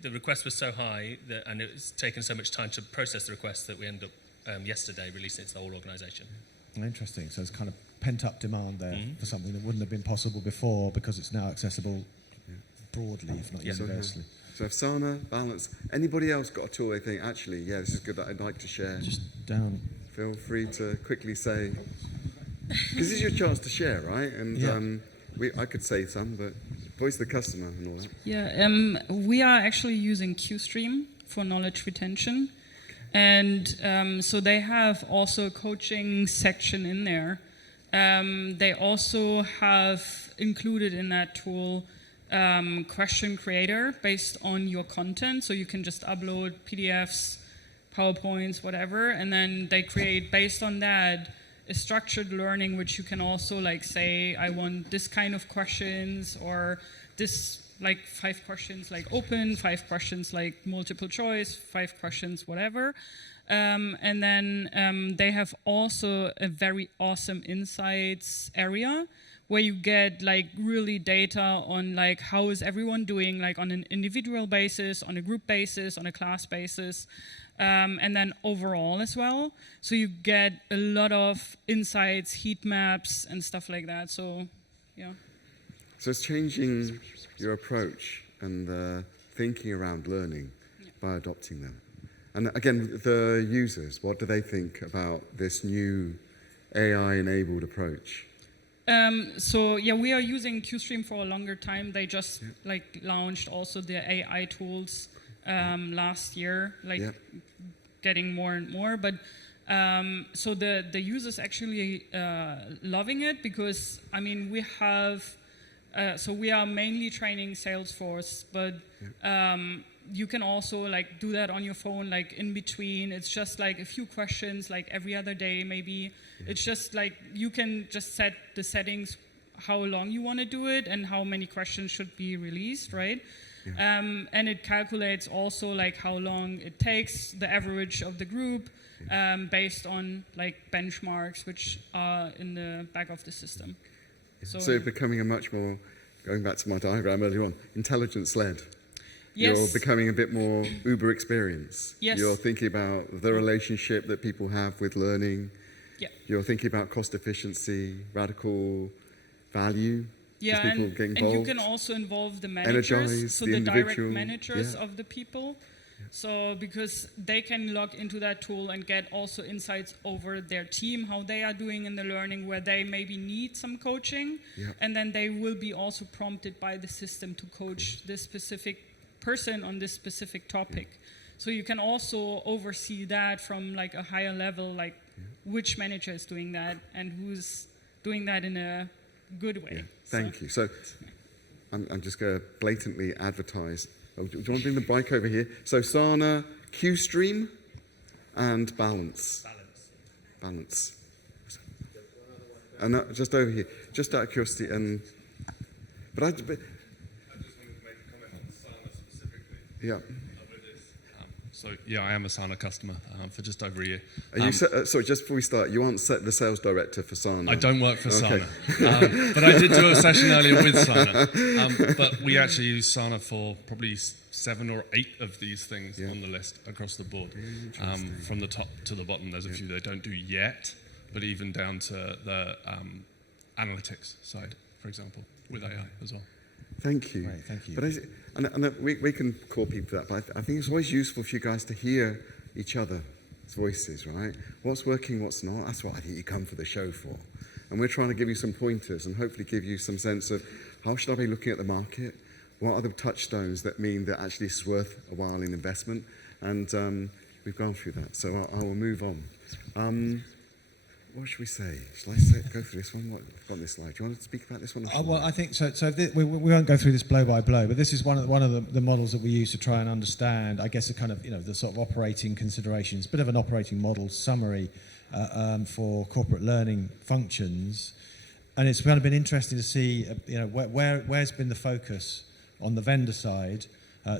the request was so high that, and it's taken so much time to process the request that we ended up yesterday releasing it to the whole organisation. Interesting. So there's kind of pent-up demand there for something that wouldn't have been possible before because it's now accessible broadly, if not universally. So if Sana, Balance, anybody else got a tool they think, actually, yeah, this is good that I'd like to share? Just down. Feel free to quickly say, because this is your chance to share, right? And I could say some, but voice the customer and all that. Yeah, we are actually using QStream for knowledge retention. And so they have also a coaching section in there. They also have included in that tool question creator based on your content. So you can just upload PDFs, PowerPoints, whatever, and then they create based on that a structured learning, which you can also like say, I want this kind of questions or this like 5 questions like open, 5 questions like multiple choice, 5 questions, whatever. And then they have also a very awesome insights area where you get like really data on like how is everyone doing like on an individual basis, on a group basis, on a class basis, and then overall as well. So you get a lot of insights, heat maps and stuff like that. So yeah. So it's changing your approach and the thinking around learning by adopting them. And again, the users, what do they think about this new AI-enabled approach? So yeah, we are using QStream for a longer time. They just like launched also the AI tools last year, like getting more and more. But so the users actually loving it because I mean we have. So we are mainly training Salesforce, but you can also like do that on your phone, like in between. It's just like a few questions, like every other day maybe. It's just like you can just set the settings, how long you want to do it and how many questions should be released, right? And it calculates also like how long it takes, the average of the group, based on like benchmarks which are in the back of the system. So becoming a much more, going back to my diagram earlier on, intelligence-led. Yes. You're becoming a bit more Uber experience. Yes. You're thinking about the relationship that people have with learning. Yeah. You're thinking about cost efficiency, radical value. Yeah, people get and involved. you can also involve the managers, Energize so the the direct individual. managers of the people. So because they can log into that tool and get also insights over their team, how they are doing in the learning, where they maybe need some coaching. And then they will be also prompted by the system to coach this specific person on this specific topic. So you can also oversee that from like a higher level, like which manager is doing that and who's doing that in a good way. Thank you. So I'm just going to blatantly advertise. Oh, do you want to bring the bike over here? So Sana, QStream, and Balance. Balance. And just over here, just out of curiosity, but I just wanted to make a comment on Sana specifically. Yeah. So yeah, I am a Sana customer for just over a year. Are you sorry, just before we start, you aren't the sales director for Sana? I don't work for Okay. Sana, but I did do a session earlier with Sana. But we actually use Sana for probably 7 or 8 of these things on the list across the board. From the top to the bottom, there's a few they don't do yet, but even down to the analytics side, for example, with AI as well. Thank you. Right, thank you. But we can call people that, but I think it's always useful for you guys to hear each other's voices, right? What's working, what's not. That's what I think you come for the show for. And we're trying to give you some pointers and hopefully give you some sense of how should I be looking at the market? What are the touchstones that mean that actually it's worth a while in investment? And we've gone through that, so I will move on. What should we say? Shall I go through this one? I've forgotten this slide. Do you want to speak about this one? Well, I think so. We won't go through this blow by blow, but this is one of the models that we use to try and understand, I guess, the kind of the sort of operating considerations, bit of an operating model summary for corporate learning functions, and it's kind of been interesting to see, where's been the focus on the vendor side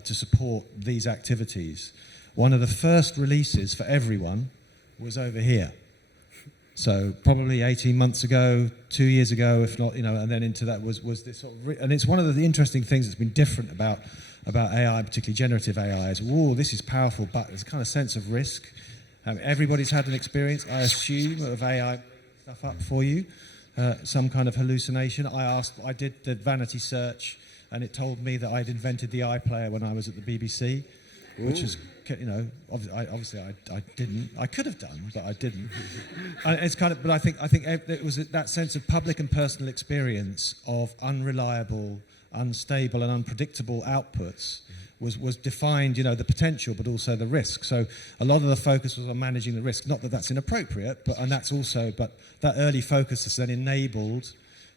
to support these activities. One of the first releases for everyone was over here. So probably 18 months ago, 2 years ago, if not, and then into that was this sort of, and it's one of the interesting things that's been different about AI, particularly generative AI, is, whoa, this is powerful, but there's a kind of sense of risk. Everybody's had an experience, I assume, of AI stuff up for you, some kind of hallucination. I did the vanity search, and it told me that I'd invented the iPlayer when I was at the BBC, which is, obviously I didn't. I could have done, but I didn't. It's kind of, but I think it was that sense of public and personal experience of unreliable, unstable, and unpredictable outputs was defined. The potential, but also the risk. So a lot of the focus was on managing the risk. Not that that's inappropriate, but that early focus has then enabled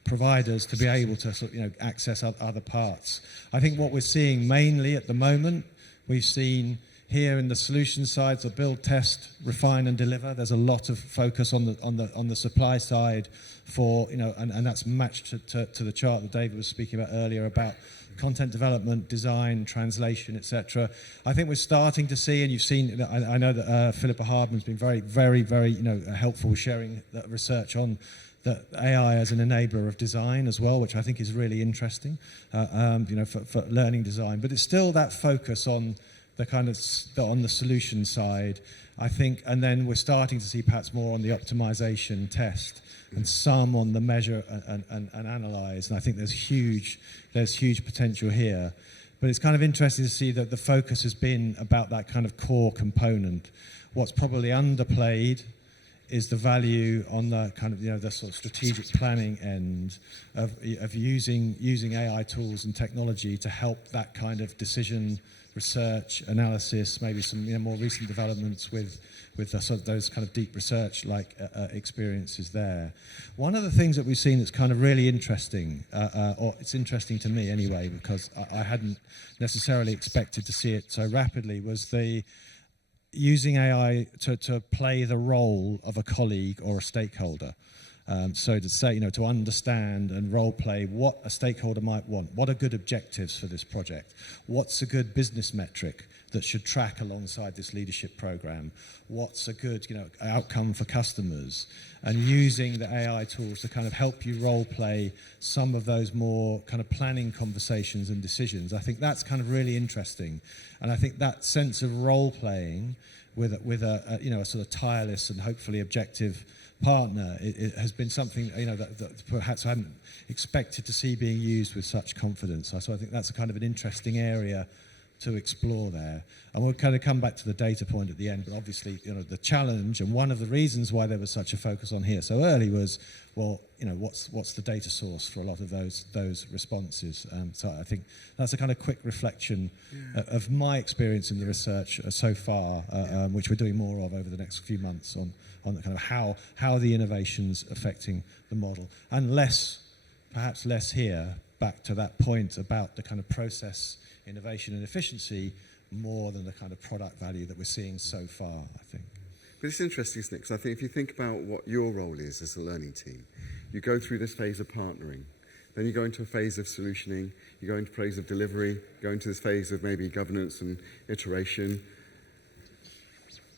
providers to be able to access other parts. I think what we're seeing mainly at the moment, we've seen here in the solution side, so build, test, refine, and deliver. There's a lot of focus on the supply side for and that's matched to the chart that David was speaking about earlier about content development, design, translation, etc. I think we're starting to see, and you've seen. I know that Philippa Hardman's been very, very, very helpful sharing that research on the AI as an enabler of design as well, which I think is really interesting, for learning design. But it's still that focus on the kind of on the solution side, I think, and then we're starting to see perhaps more on the optimization test and some on the measure and analyze. And I think there's huge potential here. But it's kind of interesting to see that the focus has been about that kind of core component. What's probably underplayed is the value on the kind of the sort of strategic planning end of using AI tools and technology to help that kind of decision research analysis, maybe some more recent developments with sort of those kind of deep research like experiences there. One of the things that we've seen that's kind of really interesting, or it's interesting to me anyway, because I hadn't necessarily expected to see it so rapidly, was the using AI to play the role of a colleague or a stakeholder. So to say, to understand and role play what a stakeholder might want. What are good objectives for this project? What's a good business metric that should track alongside this leadership program? What's a good, outcome for customers? And using the AI tools to kind of help you role play some of those more kind of planning conversations and decisions. I think that's kind of really interesting. And I think that sense of role playing with a sort of tireless and hopefully objective partner, it has been something that perhaps I hadn't expected to see being used with such confidence. So I think that's a kind of an interesting area to explore there. And we'll kind of come back to the data point at the end, but obviously, the challenge and one of the reasons why there was such a focus on here so early was, well, what's the data source for a lot of those responses? So I think that's a kind of quick reflection of my experience in the research so far, which we're doing more of over the next few months on the kind of how the innovation's affecting the model. And perhaps less here, back to that point about the kind of process innovation and efficiency more than the kind of product value that we're seeing so far, I think. But it's interesting, isn't it? Because I think if you think about what your role is as a learning team, you go through this phase of partnering, then you go into a phase of solutioning, you go into a phase of delivery, you go into this phase of maybe governance and iteration.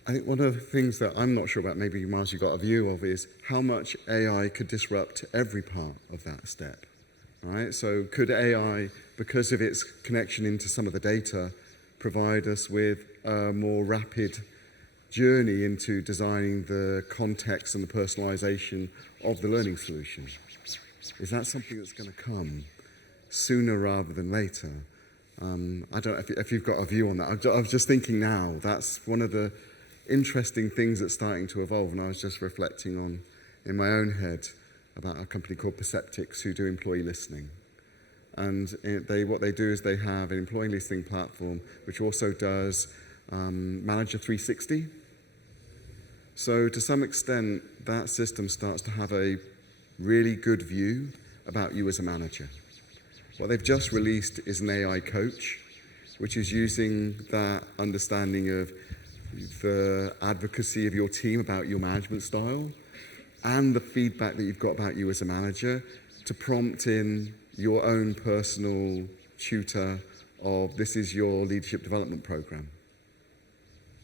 I think one of the things that I'm not sure about, maybe Myles you got a view of, is how much AI could disrupt every part of that step. Right? So could AI, because of its connection into some of the data, provide us with a more rapid journey into designing the context and the personalization of the learning solution? Is that something that's going to come sooner rather than later? I don't know if you've got a view on that. I was just thinking now, that's one of the interesting things that's starting to evolve, and I was just reflecting on, in my own head, about a company called Perceptics who do employee listening. And what they do is they have an employee listening platform which also does Manager 360. So to some extent, that system starts to have a really good view about you as a manager. What they've just released is an AI coach, which is using that understanding of the advocacy of your team about your management style and the feedback that you've got about you as a manager to prompt in your own personal tutor of this is your leadership development program,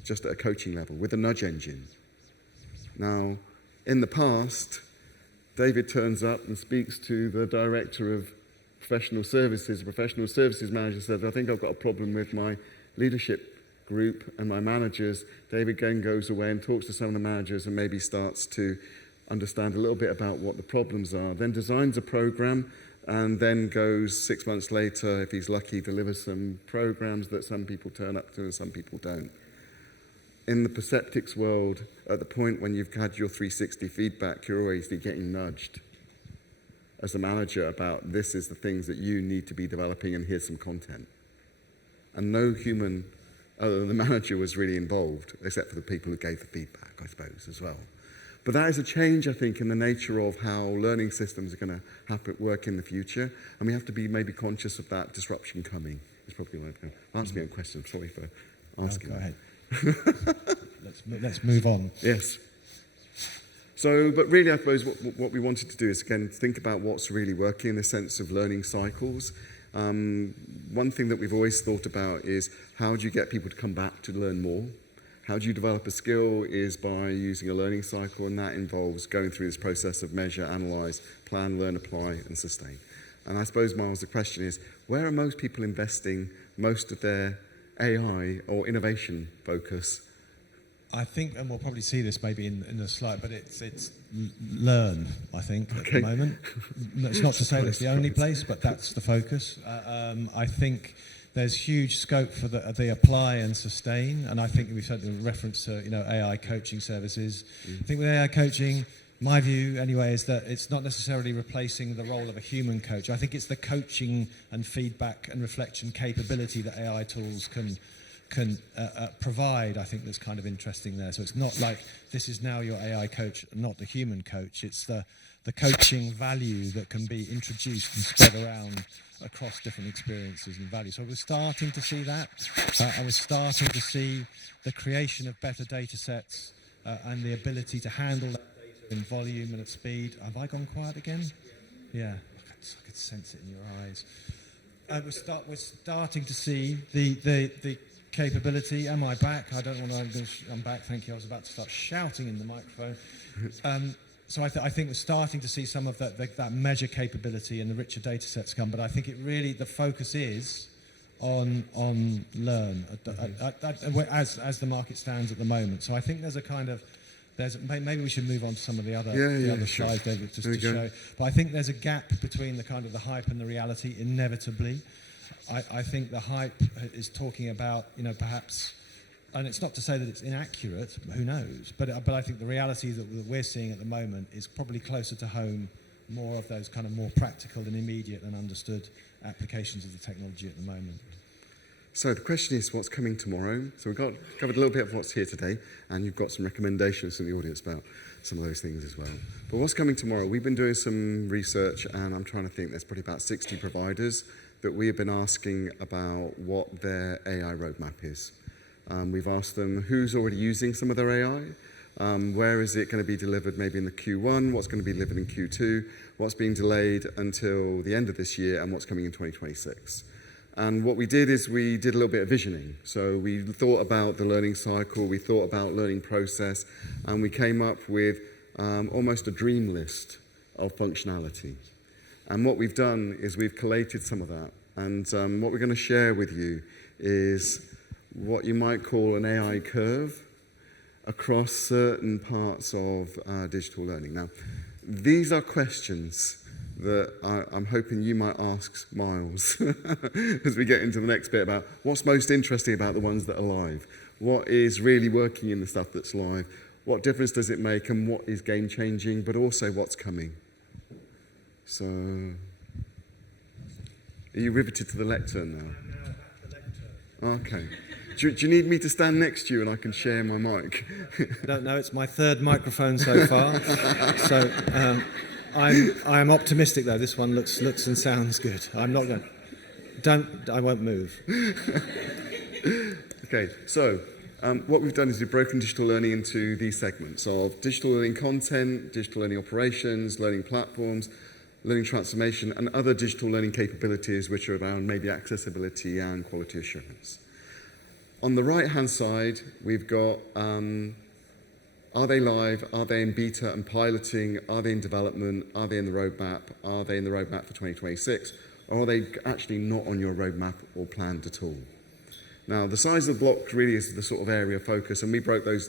just at a coaching level with a nudge engine. Now, in the past, David turns up and speaks to the director of professional services. The professional services manager says, I think I've got a problem with my leadership group and my managers. David then goes away and talks to some of the managers and maybe starts to understand a little bit about what the problems are, then designs a program, and then goes 6 months later, if he's lucky, delivers some programs that some people turn up to and some people don't. In the Perceptics world, at the point when you've had your 360 feedback, you're always getting nudged as a manager about this is the things that you need to be developing and here's some content. And no human other than the manager was really involved, except for the people who gave the feedback, I suppose, as well. But that is a change, I think, in the nature of how learning systems are going to work in the future. And we have to be maybe conscious of that disruption coming. It's probably what I'm going to answer me on question. Sorry for asking. Go ahead. let's move on. Yes. So, but really, I suppose what we wanted to do is, again, think about what's really working in the sense of learning cycles. One thing that we've always thought about is how do you get people to come back to learn more? How do you develop a skill is by using a learning cycle, and that involves going through this process of measure, analyze, plan, learn, apply, and sustain. And I suppose, Myles, the question is, where are most people investing most of their AI or innovation focus? I think, and we'll probably see this maybe in the slide, but it's learn, I think, at the moment. It's not to say that's the only place, but that's the focus. I think there's huge scope for the apply and sustain, and I think we've had the reference to AI coaching services. I think with AI coaching, my view anyway is that it's not necessarily replacing the role of a human coach. I think it's the coaching and feedback and reflection capability that AI tools can provide. I think that's kind of interesting there. So it's not like this is now your AI coach, not the human coach. It's the coaching value that can be introduced and spread around across different experiences and values. So we're starting to see that, and we're starting to see the creation of better data sets and the ability to handle that data in volume and at speed. Have I gone quiet again? Yeah, I could sense it in your eyes. We're starting to see the capability. Am I back? I don't want to. I'm back. Thank you. I was about to start shouting in the microphone. So I think we're starting to see some of that measure capability and the richer data sets come. But I think the focus is on learn as the market stands at the moment. So I think maybe we should move on to some of the other slides, David, just to show. But I think there's a gap between the kind of the hype and the reality, inevitably. I think the hype is talking about, perhaps, and it's not to say that it's inaccurate, who knows, but I think the reality that we're seeing at the moment is probably closer to home, more of those kind of more practical and immediate and understood applications of the technology at the moment. So the question is, what's coming tomorrow? So we've covered a little bit of what's here today, and you've got some recommendations from the audience about some of those things as well. But what's coming tomorrow? We've been doing some research, and I'm trying to think there's probably about 60 providers that we have been asking about what their AI roadmap is. We've asked them who's already using some of their AI, where is it going to be delivered maybe in the Q1, what's going to be delivered in Q2, what's being delayed until the end of this year, and what's coming in 2026. And what we did is we did a little bit of visioning. So we thought about the learning cycle, we thought about learning process, and we came up with almost a dream list of functionality. And what we've done is we've collated some of that. And what we're going to share with you is what you might call an AI curve across certain parts of digital learning. Now, these are questions that I'm hoping you might ask Myles as we get into the next bit about what's most interesting about the ones that are live, what is really working in the stuff that's live, what difference does it make, and what is game-changing, but also what's coming. So, are you riveted to the lectern now? I'm now at the lectern. Okay. Do you need me to stand next to you and I can share my mic? No, it's my third microphone so far. So I'm optimistic though. This one looks and sounds good. I'm not going. I won't move. Okay. So what we've done is we've broken digital learning into these segments of digital learning content, digital learning operations, learning platforms, learning transformation, and other digital learning capabilities which are around maybe accessibility and quality assurance. On the right-hand side, we've got, are they live? Are they in beta and piloting? Are they in development? Are they in the roadmap? Are they in the roadmap for 2026? Or are they actually not on your roadmap or planned at all? Now, the size of the block really is the sort of area of focus, and we broke those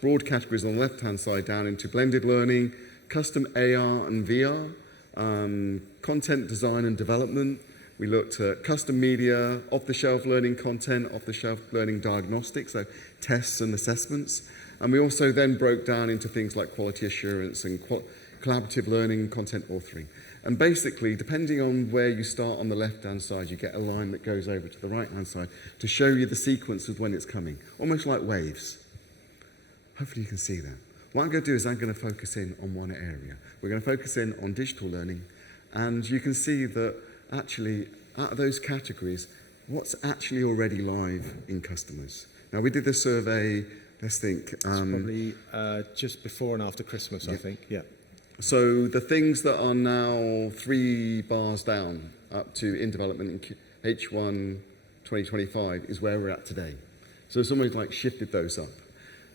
broad categories on the left-hand side down into blended learning, custom AR and VR, content design and development. We looked at custom media, off-the-shelf learning content, off-the-shelf learning diagnostics, so tests and assessments. And we also then broke down into things like quality assurance and collaborative learning, content authoring. And basically, depending on where you start on the left-hand side, you get a line that goes over to the right-hand side to show you the sequence of when it's coming, almost like waves. Hopefully you can see that. What I'm going to do is I'm going to focus in on one area. We're going to focus in on digital learning, and you can see that actually, out of those categories, what's actually already live in customers? Now, we did this survey, let's think. It's probably just before and after Christmas, I think, yeah. So the things that are now 3 bars down up to in development in H1 2025 is where we're at today. So somebody's like shifted those up.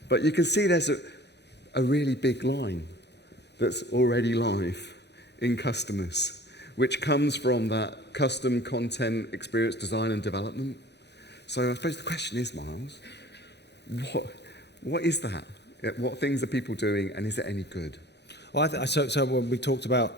But you can see there's a really big line that's already live in customers, which comes from that custom content experience design and development. So I suppose the question is, Myles, what is that? What things are people doing, and is it any good? Well, so when we talked about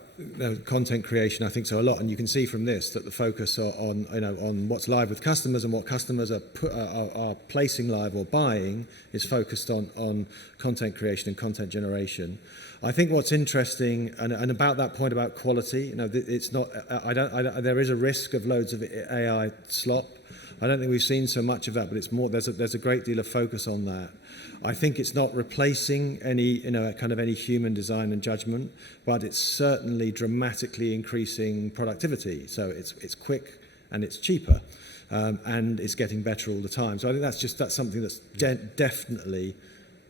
content creation, I think so a lot, and you can see from this that the focus on what's live with customers and what customers are placing live or buying is focused on content creation and content generation. I think what's interesting and about that point about quality, it's not. There is a risk of loads of AI slop. I don't think we've seen so much of that, but it's more. There's a great deal of focus on that. I think it's not replacing any human design and judgment, but it's certainly dramatically increasing productivity. So it's quick and it's cheaper, and it's getting better all the time. So I think that's something that's definitely.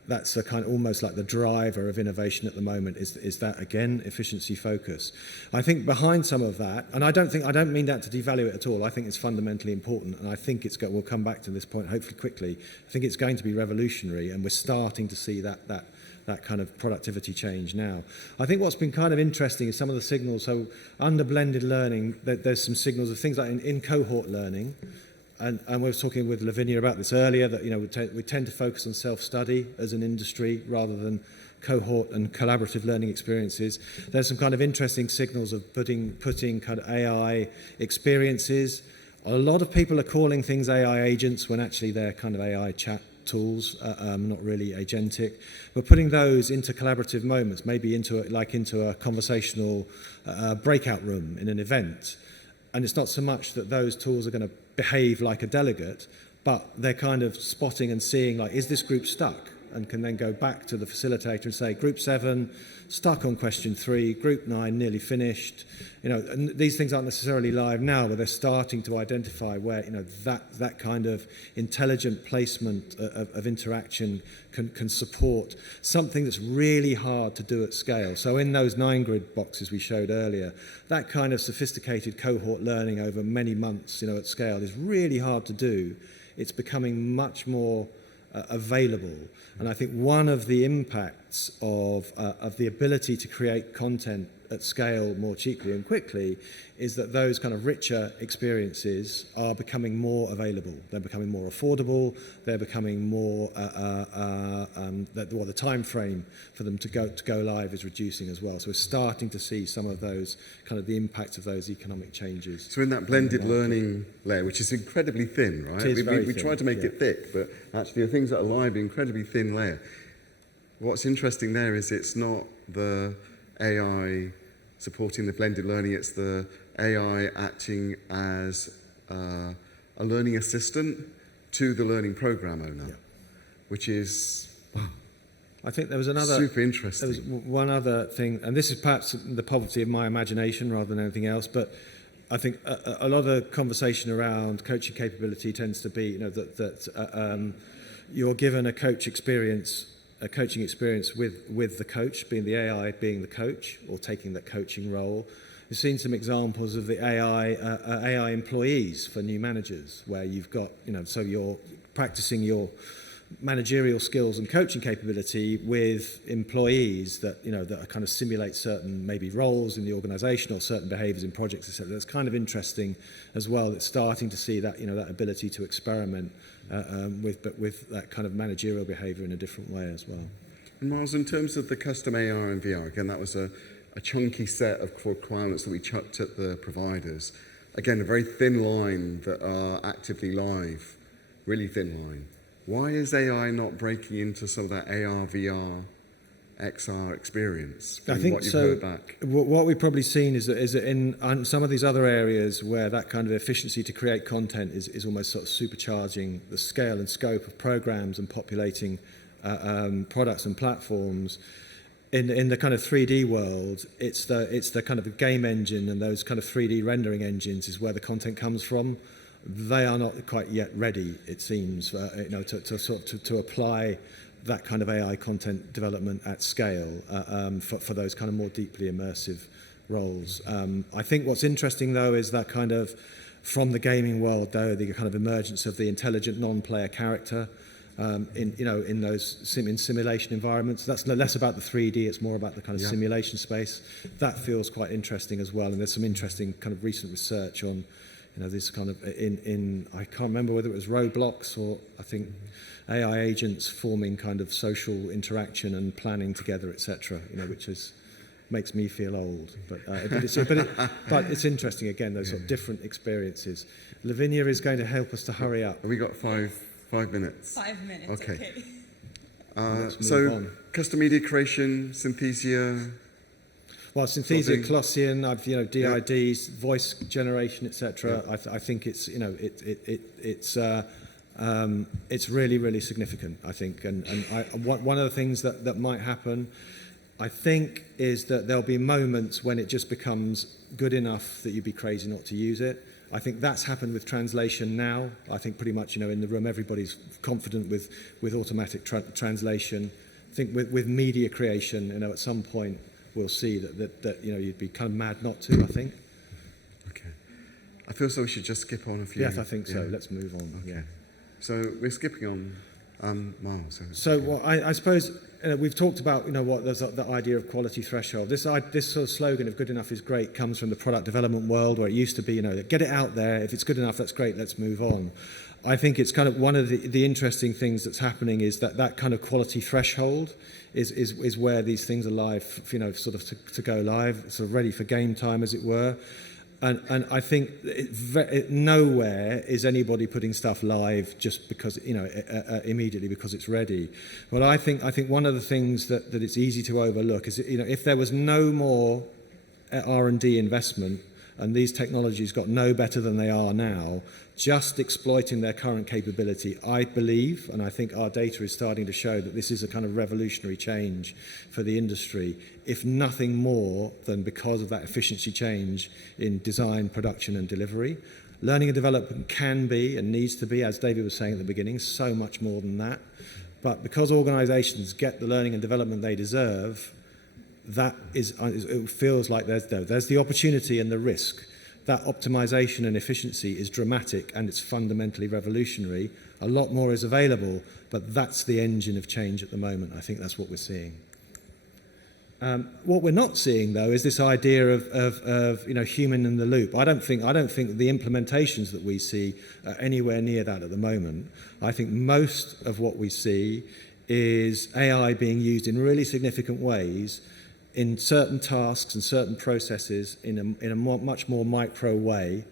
That's a kind of almost like the driver of innovation at the moment is that, again, efficiency focus. I think behind some of that, and I don't mean that to devalue it at all. I think it's fundamentally important, and I think we'll come back to this point hopefully quickly. I think it's going to be revolutionary, and we're starting to see that kind of productivity change now. I think what's been kind of interesting is some of the signals. So under blended learning, there's some signals of things like in cohort learning. And we were talking with Lavinia about this earlier, that we tend to focus on self-study as an industry rather than cohort and collaborative learning experiences. There's some kind of interesting signals of putting kind of AI experiences. A lot of people are calling things AI agents when actually they're kind of AI chat tools, not really agentic, but putting those into collaborative moments, maybe into a conversational breakout room in an event. And it's not so much that those tools are going to behave like a delegate, but they're kind of spotting and seeing, like, is this group stuck? And can then go back to the facilitator and say, group 7, stuck on question 3, group 9, nearly finished. And these things aren't necessarily live now, but they're starting to identify where, that kind of intelligent placement of interaction can support something that's really hard to do at scale. So in those 9-grid boxes we showed earlier, that kind of sophisticated cohort learning over many months, at scale is really hard to do. It's becoming much more available. And I think one of the impacts of the ability to create content at scale more cheaply and quickly is that those kind of richer experiences are becoming more available. They're becoming more affordable. They're becoming more, the time frame for them to go live is reducing as well. So we're starting to see some of those, kind of the impact of those economic changes. So in that blended learning layer, which is incredibly thin, right? It is very we thin, try to make it thick, but actually the things that are live are incredibly thin layer. What's interesting there is it's not the AI supporting the blended learning, it's the AI acting as a learning assistant to the learning program owner, which is I think there was another super interesting. There was one other thing, and this is perhaps the poverty of my imagination rather than anything else, but I think a lot of the conversation around coaching capability tends to be, that you're given a coaching experience with the coach, being the AI being the coach or taking that coaching role. We've seen some examples of the AI employees for new managers, where you've got, so you're practicing your managerial skills and coaching capability with employees that, that are kind of simulate certain maybe roles in the organisation or certain behaviours in projects, etc. That's kind of interesting as well. It's starting to see that, that ability to experiment with that kind of managerial behaviour in a different way as well. And Myles, in terms of the custom AR and VR, again, that was a chunky set of requirements that we chucked at the providers. Again, a very thin line that are actively live, really thin line. Why is AI not breaking into some of that AR, VR, XR experience? I think what you've so. Heard back? What we've probably seen is that in some of these other areas where that kind of efficiency to create content is almost sort of supercharging the scale and scope of programs and populating products and platforms. In the kind of 3D world, it's the kind of a game engine and those kind of 3D rendering engines is where the content comes from. They are not quite yet ready, it seems, to apply that kind of AI content development at scale for those kind of more deeply immersive roles. I think what's interesting, though, is that kind of from the gaming world, though, the kind of emergence of the intelligent non-player character in those simulation environments. That's less about the 3D; it's more about the kind of simulation space. That feels quite interesting as well. And there's some interesting kind of recent research on, this kind of in I can't remember whether it was Roblox or I think AI agents forming kind of social interaction and planning together, etc. Which makes me feel old, but it's interesting again, those sort of different experiences. Lavinia is going to help us to hurry up. Have we got 5 minutes? 5 minutes. Okay. So custom media creation, Synthesia. Well, Synthesia, Colossian, DIDs, voice generation, etc. I think it's it's really, really significant, I think. And one of the things that might happen, I think, is that there'll be moments when it just becomes good enough that you'd be crazy not to use it. I think that's happened with translation now. I think pretty much, in the room, everybody's confident with automatic translation. I think with media creation, at some point we'll see that you'd be kind of mad not to, I think. Okay. I feel so we should just skip on a few. Yes, I think so. Let's move on. Okay. Yeah. So we're skipping on Myles. So well, I suppose we've talked about what there's the idea of quality threshold. This sort of slogan of "good enough is great" comes from the product development world, where it used to be get it out there. If it's good enough, that's great. Let's move on. I think it's kind of one of the interesting things that's happening is that kind of quality threshold is where these things are live, sort of to go live, sort of ready for game time, as it were. And I think nowhere is anybody putting stuff live just because immediately because it's ready. But I think one of the things that it's easy to overlook is if there was no more R&D investment and these technologies got no better than they are now, just exploiting their current capability, I believe, and I think our data is starting to show that this is a kind of revolutionary change for the industry, if nothing more than because of that efficiency change in design, production and delivery. Learning and development can be and needs to be, as David was saying at the beginning, so much more than that. But because organisations get the learning and development they deserve, it feels like there's the opportunity and the risk. That optimization and efficiency is dramatic and it's fundamentally revolutionary. A lot more is available, but that's the engine of change at the moment. I think that's what we're seeing. What we're not seeing, though, is this idea of human in the loop. I don't think the implementations that we see are anywhere near that at the moment. I think most of what we see is AI being used in really significant ways in certain tasks and certain processes in a much more micro way,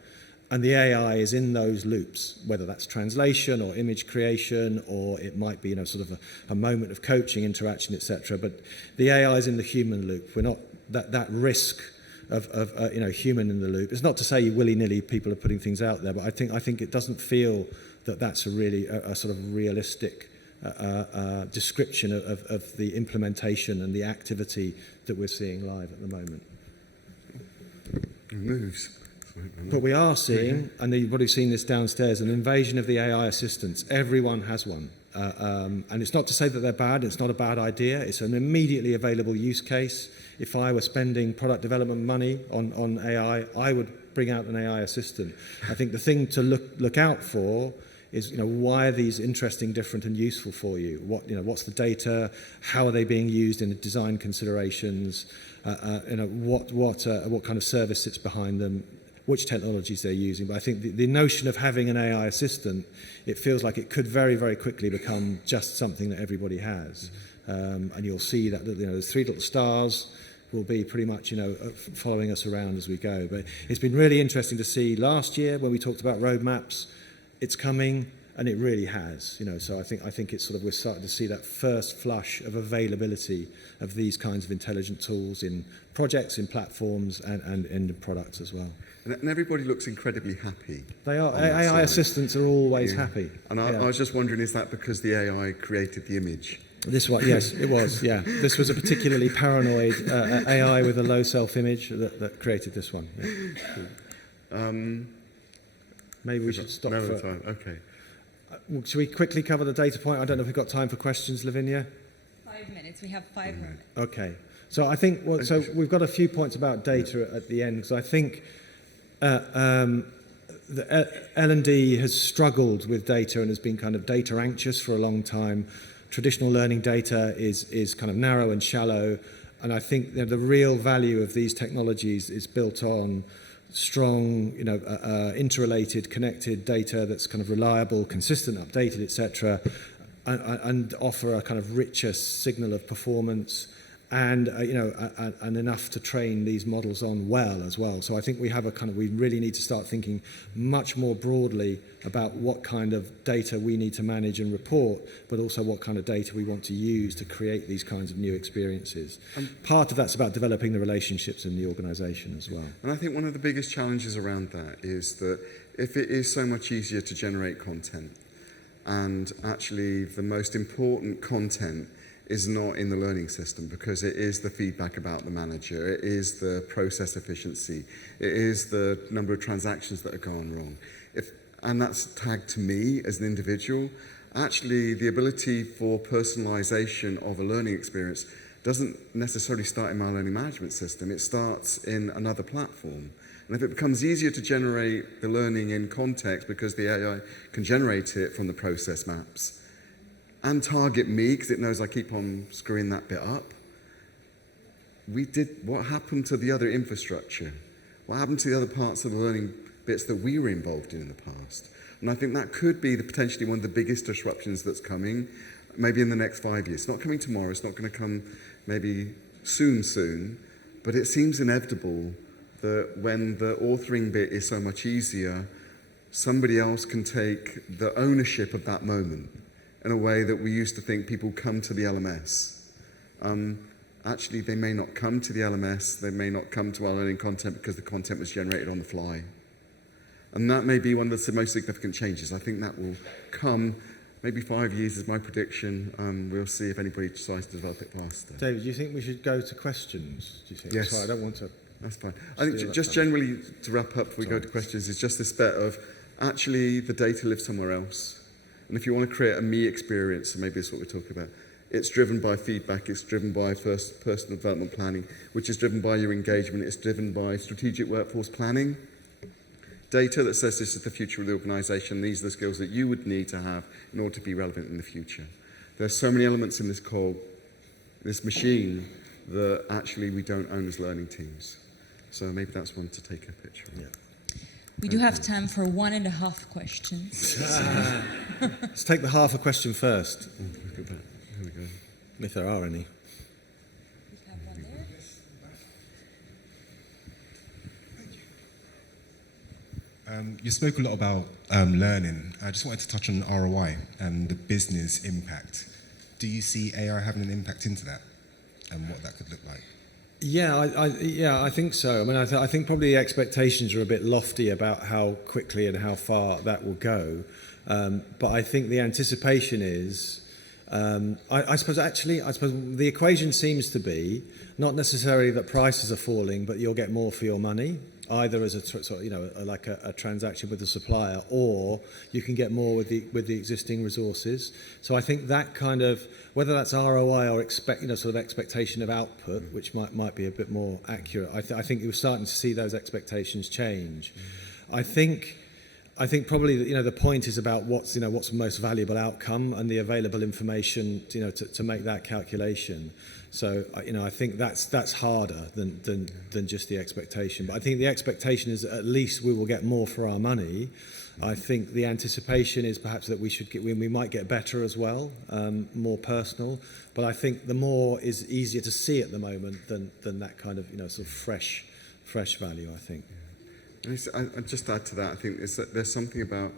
and the AI is in those loops, whether that's translation or image creation, or it might be sort of a moment of coaching, interaction, etc. But the AI is in the human loop. We're not that risk of human in the loop. It's not to say willy-nilly people are putting things out there, but I think it doesn't feel that that's a sort of realistic description of the implementation and the activity that we're seeing live at the moment. It moves. But we are seeing, and you've probably seen this downstairs, an invasion of the AI assistants. Everyone has one. And it's not to say that they're bad. It's not a bad idea. It's an immediately available use case. If I were spending product development money on AI, I would bring out an AI assistant. I think the thing to look out for is why are these interesting, different, and useful for you? What's the data? How are they being used in the design considerations? What kind of service sits behind them? Which technologies they're using? But I think the notion of having an AI assistant, it feels like it could very, very quickly become just something that everybody has. And you'll see that those 3 little stars will be pretty much following us around as we go. But it's been really interesting to see last year when we talked about roadmaps. It's coming, and it really has. So I think it's we're starting to see that first flush of availability of these kinds of intelligent tools in projects, in platforms, and in products as well. And everybody looks incredibly happy. They are. AI assistants are always happy. And I was just wondering, is that because the AI created the image? This one, yes, it was. Yeah, this was a particularly paranoid AI with a low self-image that created this one. Yeah. Maybe we should stop for time. Okay. Should we quickly cover the data point? I don't know if we've got time for questions, Lavinia. 5 minutes. We have 5 minutes. Okay. So I think so we've got a few points about data at the end, because I think the L&D has struggled with data and has been kind of data anxious for a long time. Traditional learning data is kind of narrow and shallow, and I think the real value of these technologies is built on strong, interrelated, connected data that's kind of reliable, consistent, updated, etc., and offer a kind of richer signal of performance, and and enough to train these models on well as well. So I think we really need to start thinking much more broadly about what kind of data we need to manage and report, but also what kind of data we want to use to create these kinds of new experiences. Part of that's about developing the relationships in the organisation as well. And I think one of the biggest challenges around that is that if it is so much easier to generate content, and actually the most important content is not in the learning system, because it is the feedback about the manager, it is the process efficiency, it is the number of transactions that are gone wrong. And that's tagged to me as an individual. Actually, the ability for personalization of a learning experience doesn't necessarily start in my learning management system, it starts in another platform. And if it becomes easier to generate the learning in context because the AI can generate it from the process maps, and target me because it knows I keep on screwing that bit up. What happened to the other infrastructure? What happened to the other parts of the learning bits that we were involved in the past? And I think that could be potentially one of the biggest disruptions that's coming, maybe in the next 5 years. It's not coming tomorrow, it's not going to come maybe soon, but it seems inevitable that when the authoring bit is so much easier, somebody else can take the ownership of that moment in a way that we used to think people come to the LMS. Actually, they may not come to the LMS, they may not come to our learning content because the content was generated on the fly. And that may be one of the most significant changes. I think that will come, maybe 5 years is my prediction. We'll see if anybody decides to develop it faster. David, do you think we should go to questions? Do you think? Yes. Sorry, I don't want to. That's fine. I think just generally, to wrap up before we go to questions, is just this bit of, actually, the data lives somewhere else. And if you want to create a me experience, and maybe that's what we're talking about, it's driven by feedback, it's driven by first personal development planning, which is driven by your engagement, it's driven by strategic workforce planning. Data that says this is the future of the organisation, these are the skills that you would need to have in order to be relevant in the future. There's so many elements in this machine, that actually we don't own as learning teams. So maybe that's one to take a picture of. Yeah. We do have time for 1.5 questions. Let's take the half a question first, Look at that. There we go. if there are any. We have one there. You spoke a lot about learning. I just wanted to touch on ROI and the business impact. Do you see AI having an impact into that and what that could look like? Yeah, I think so. I mean, I think probably the expectations are a bit lofty about how quickly and how far that will go. But I think the anticipation is, I suppose the equation seems to be not necessarily that prices are falling, but you'll get more for your money, either as a transaction with the supplier, or you can get more with the existing resources. So I think that kind of, whether that's ROI or sort of expectation of output, which might be a bit more accurate. I think you're starting to see those expectations change. I think probably the point is about what's the most valuable outcome and the available information to make that calculation. So I think that's harder than just the expectation. But I think the expectation is at least we will get more for our money. I think the anticipation is perhaps that we might get better as well, more personal. But I think the more is easier to see at the moment than that kind of sort of fresh value, I think. I'd just add to that, I think there's something about,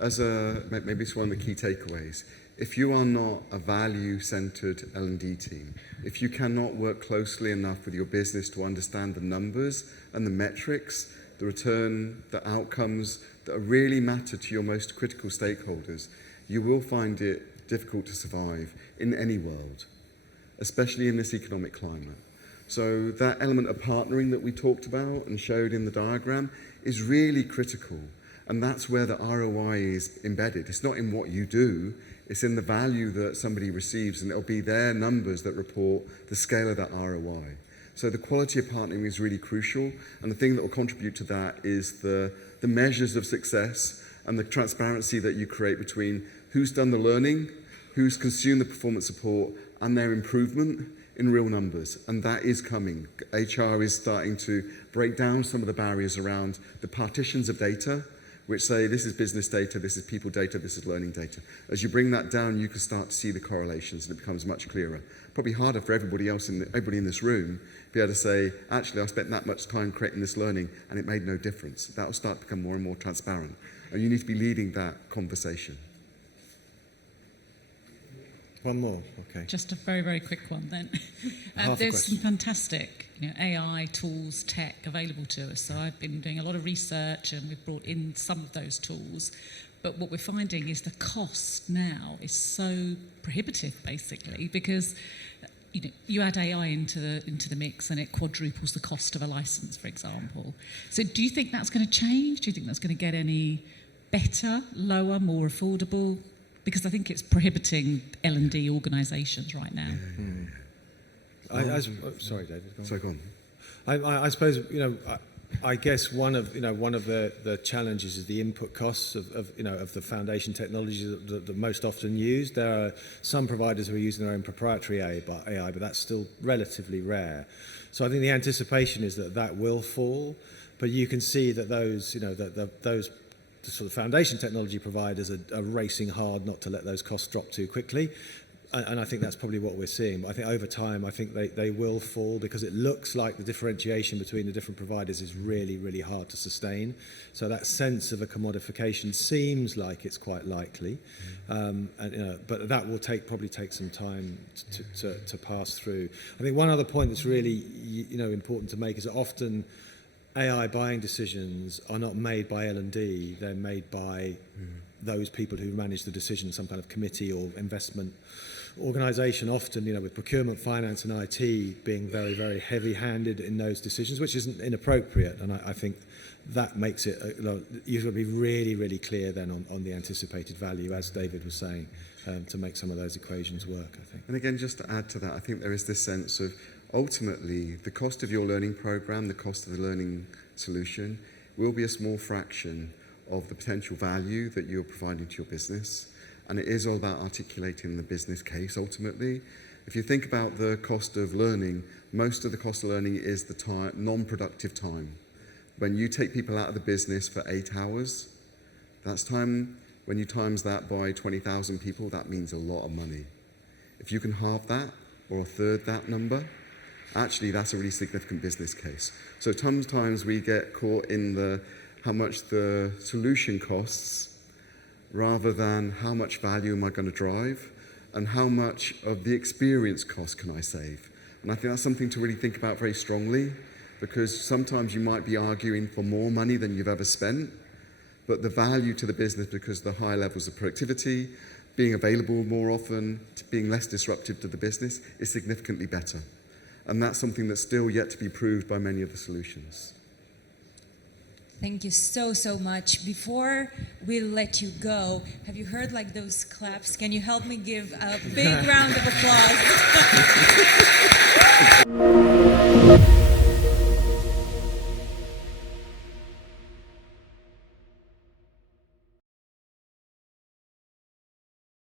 maybe it's one of the key takeaways, if you are not a value-centered L&D team, if you cannot work closely enough with your business to understand the numbers and the metrics, the return, the outcomes that really matter to your most critical stakeholders, you will find it difficult to survive in any world, especially in this economic climate. So that element of partnering that we talked about and showed in the diagram is really critical. And that's where the ROI is embedded. It's not in what you do, it's in the value that somebody receives, and it'll be their numbers that report the scale of that ROI. So the quality of partnering is really crucial, and the thing that will contribute to that is the measures of success and the transparency that you create between who's done the learning, who's consumed the performance support, and their improvement in real numbers. And that is coming. HR is starting to break down some of the barriers around the partitions of data, which say this is business data, this is people data, this is learning data. As you bring that down, you can start to see the correlations, and it becomes much clearer. Probably harder for everybody in this room to be able to say, actually, I spent that much time creating this learning, and it made no difference. That will start to become more and more transparent. And you need to be leading that conversation. One more, okay. Just a very, very quick one then. Half a There's question. some fantastic AI tools, tech available to us. So I've been doing a lot of research and we've brought in some of those tools. But what we're finding is the cost now is so prohibitive, basically, because you add AI into the mix and it quadruples the cost of a license, for example. So do you think that's going to change? Do you think that's going to get any better, lower, more affordable? Because I think it's prohibiting L&D organisations right now. Sorry, David. So go on. I suppose I guess one of the challenges is the input costs of the foundation technologies that most often used. There are some providers who are using their own proprietary AI, but that's still relatively rare. So I think the anticipation is that will fall, but you can see that those those sort of foundation technology providers are racing hard not to let those costs drop too quickly. And I think that's probably what we're seeing. But I think over time, I think they will fall because it looks like the differentiation between the different providers is really, really hard to sustain. So that sense of a commodification seems like it's quite likely. But that will probably take some time to pass through. I think one other point that's really important to make is that often AI buying decisions are not made by L&D, they're made by those people who manage the decision, some kind of committee or investment organisation, often with procurement, finance and IT being very, very heavy-handed in those decisions, which isn't inappropriate. And I think that makes it, you've got to be really, really clear then on the anticipated value, as David was saying, to make some of those equations work, I think. And again, just to add to that, I think there is this sense of ultimately the cost of your learning program, the cost of the learning solution will be a small fraction of the potential value that you're providing to your business. And it is all about articulating the business case ultimately. If you think about the cost of learning, most of the cost of learning is the time, non-productive time. When you take people out of the business for 8 hours, that's time, when you times that by 20,000 people, that means a lot of money. If you can halve that or a third that number, actually that's a really significant business case. So sometimes we get caught in how much the solution costs rather than how much value am I going to drive and how much of the experience cost can I save. And I think that's something to really think about very strongly, because sometimes you might be arguing for more money than you've ever spent, but the value to the business, because the high levels of productivity, being available more often, being less disruptive to the business, is significantly better. And that's something that's still yet to be proved by many of the solutions. Thank you so, so much. Before we let you go, have you heard like those claps? Can you help me give a big round of applause?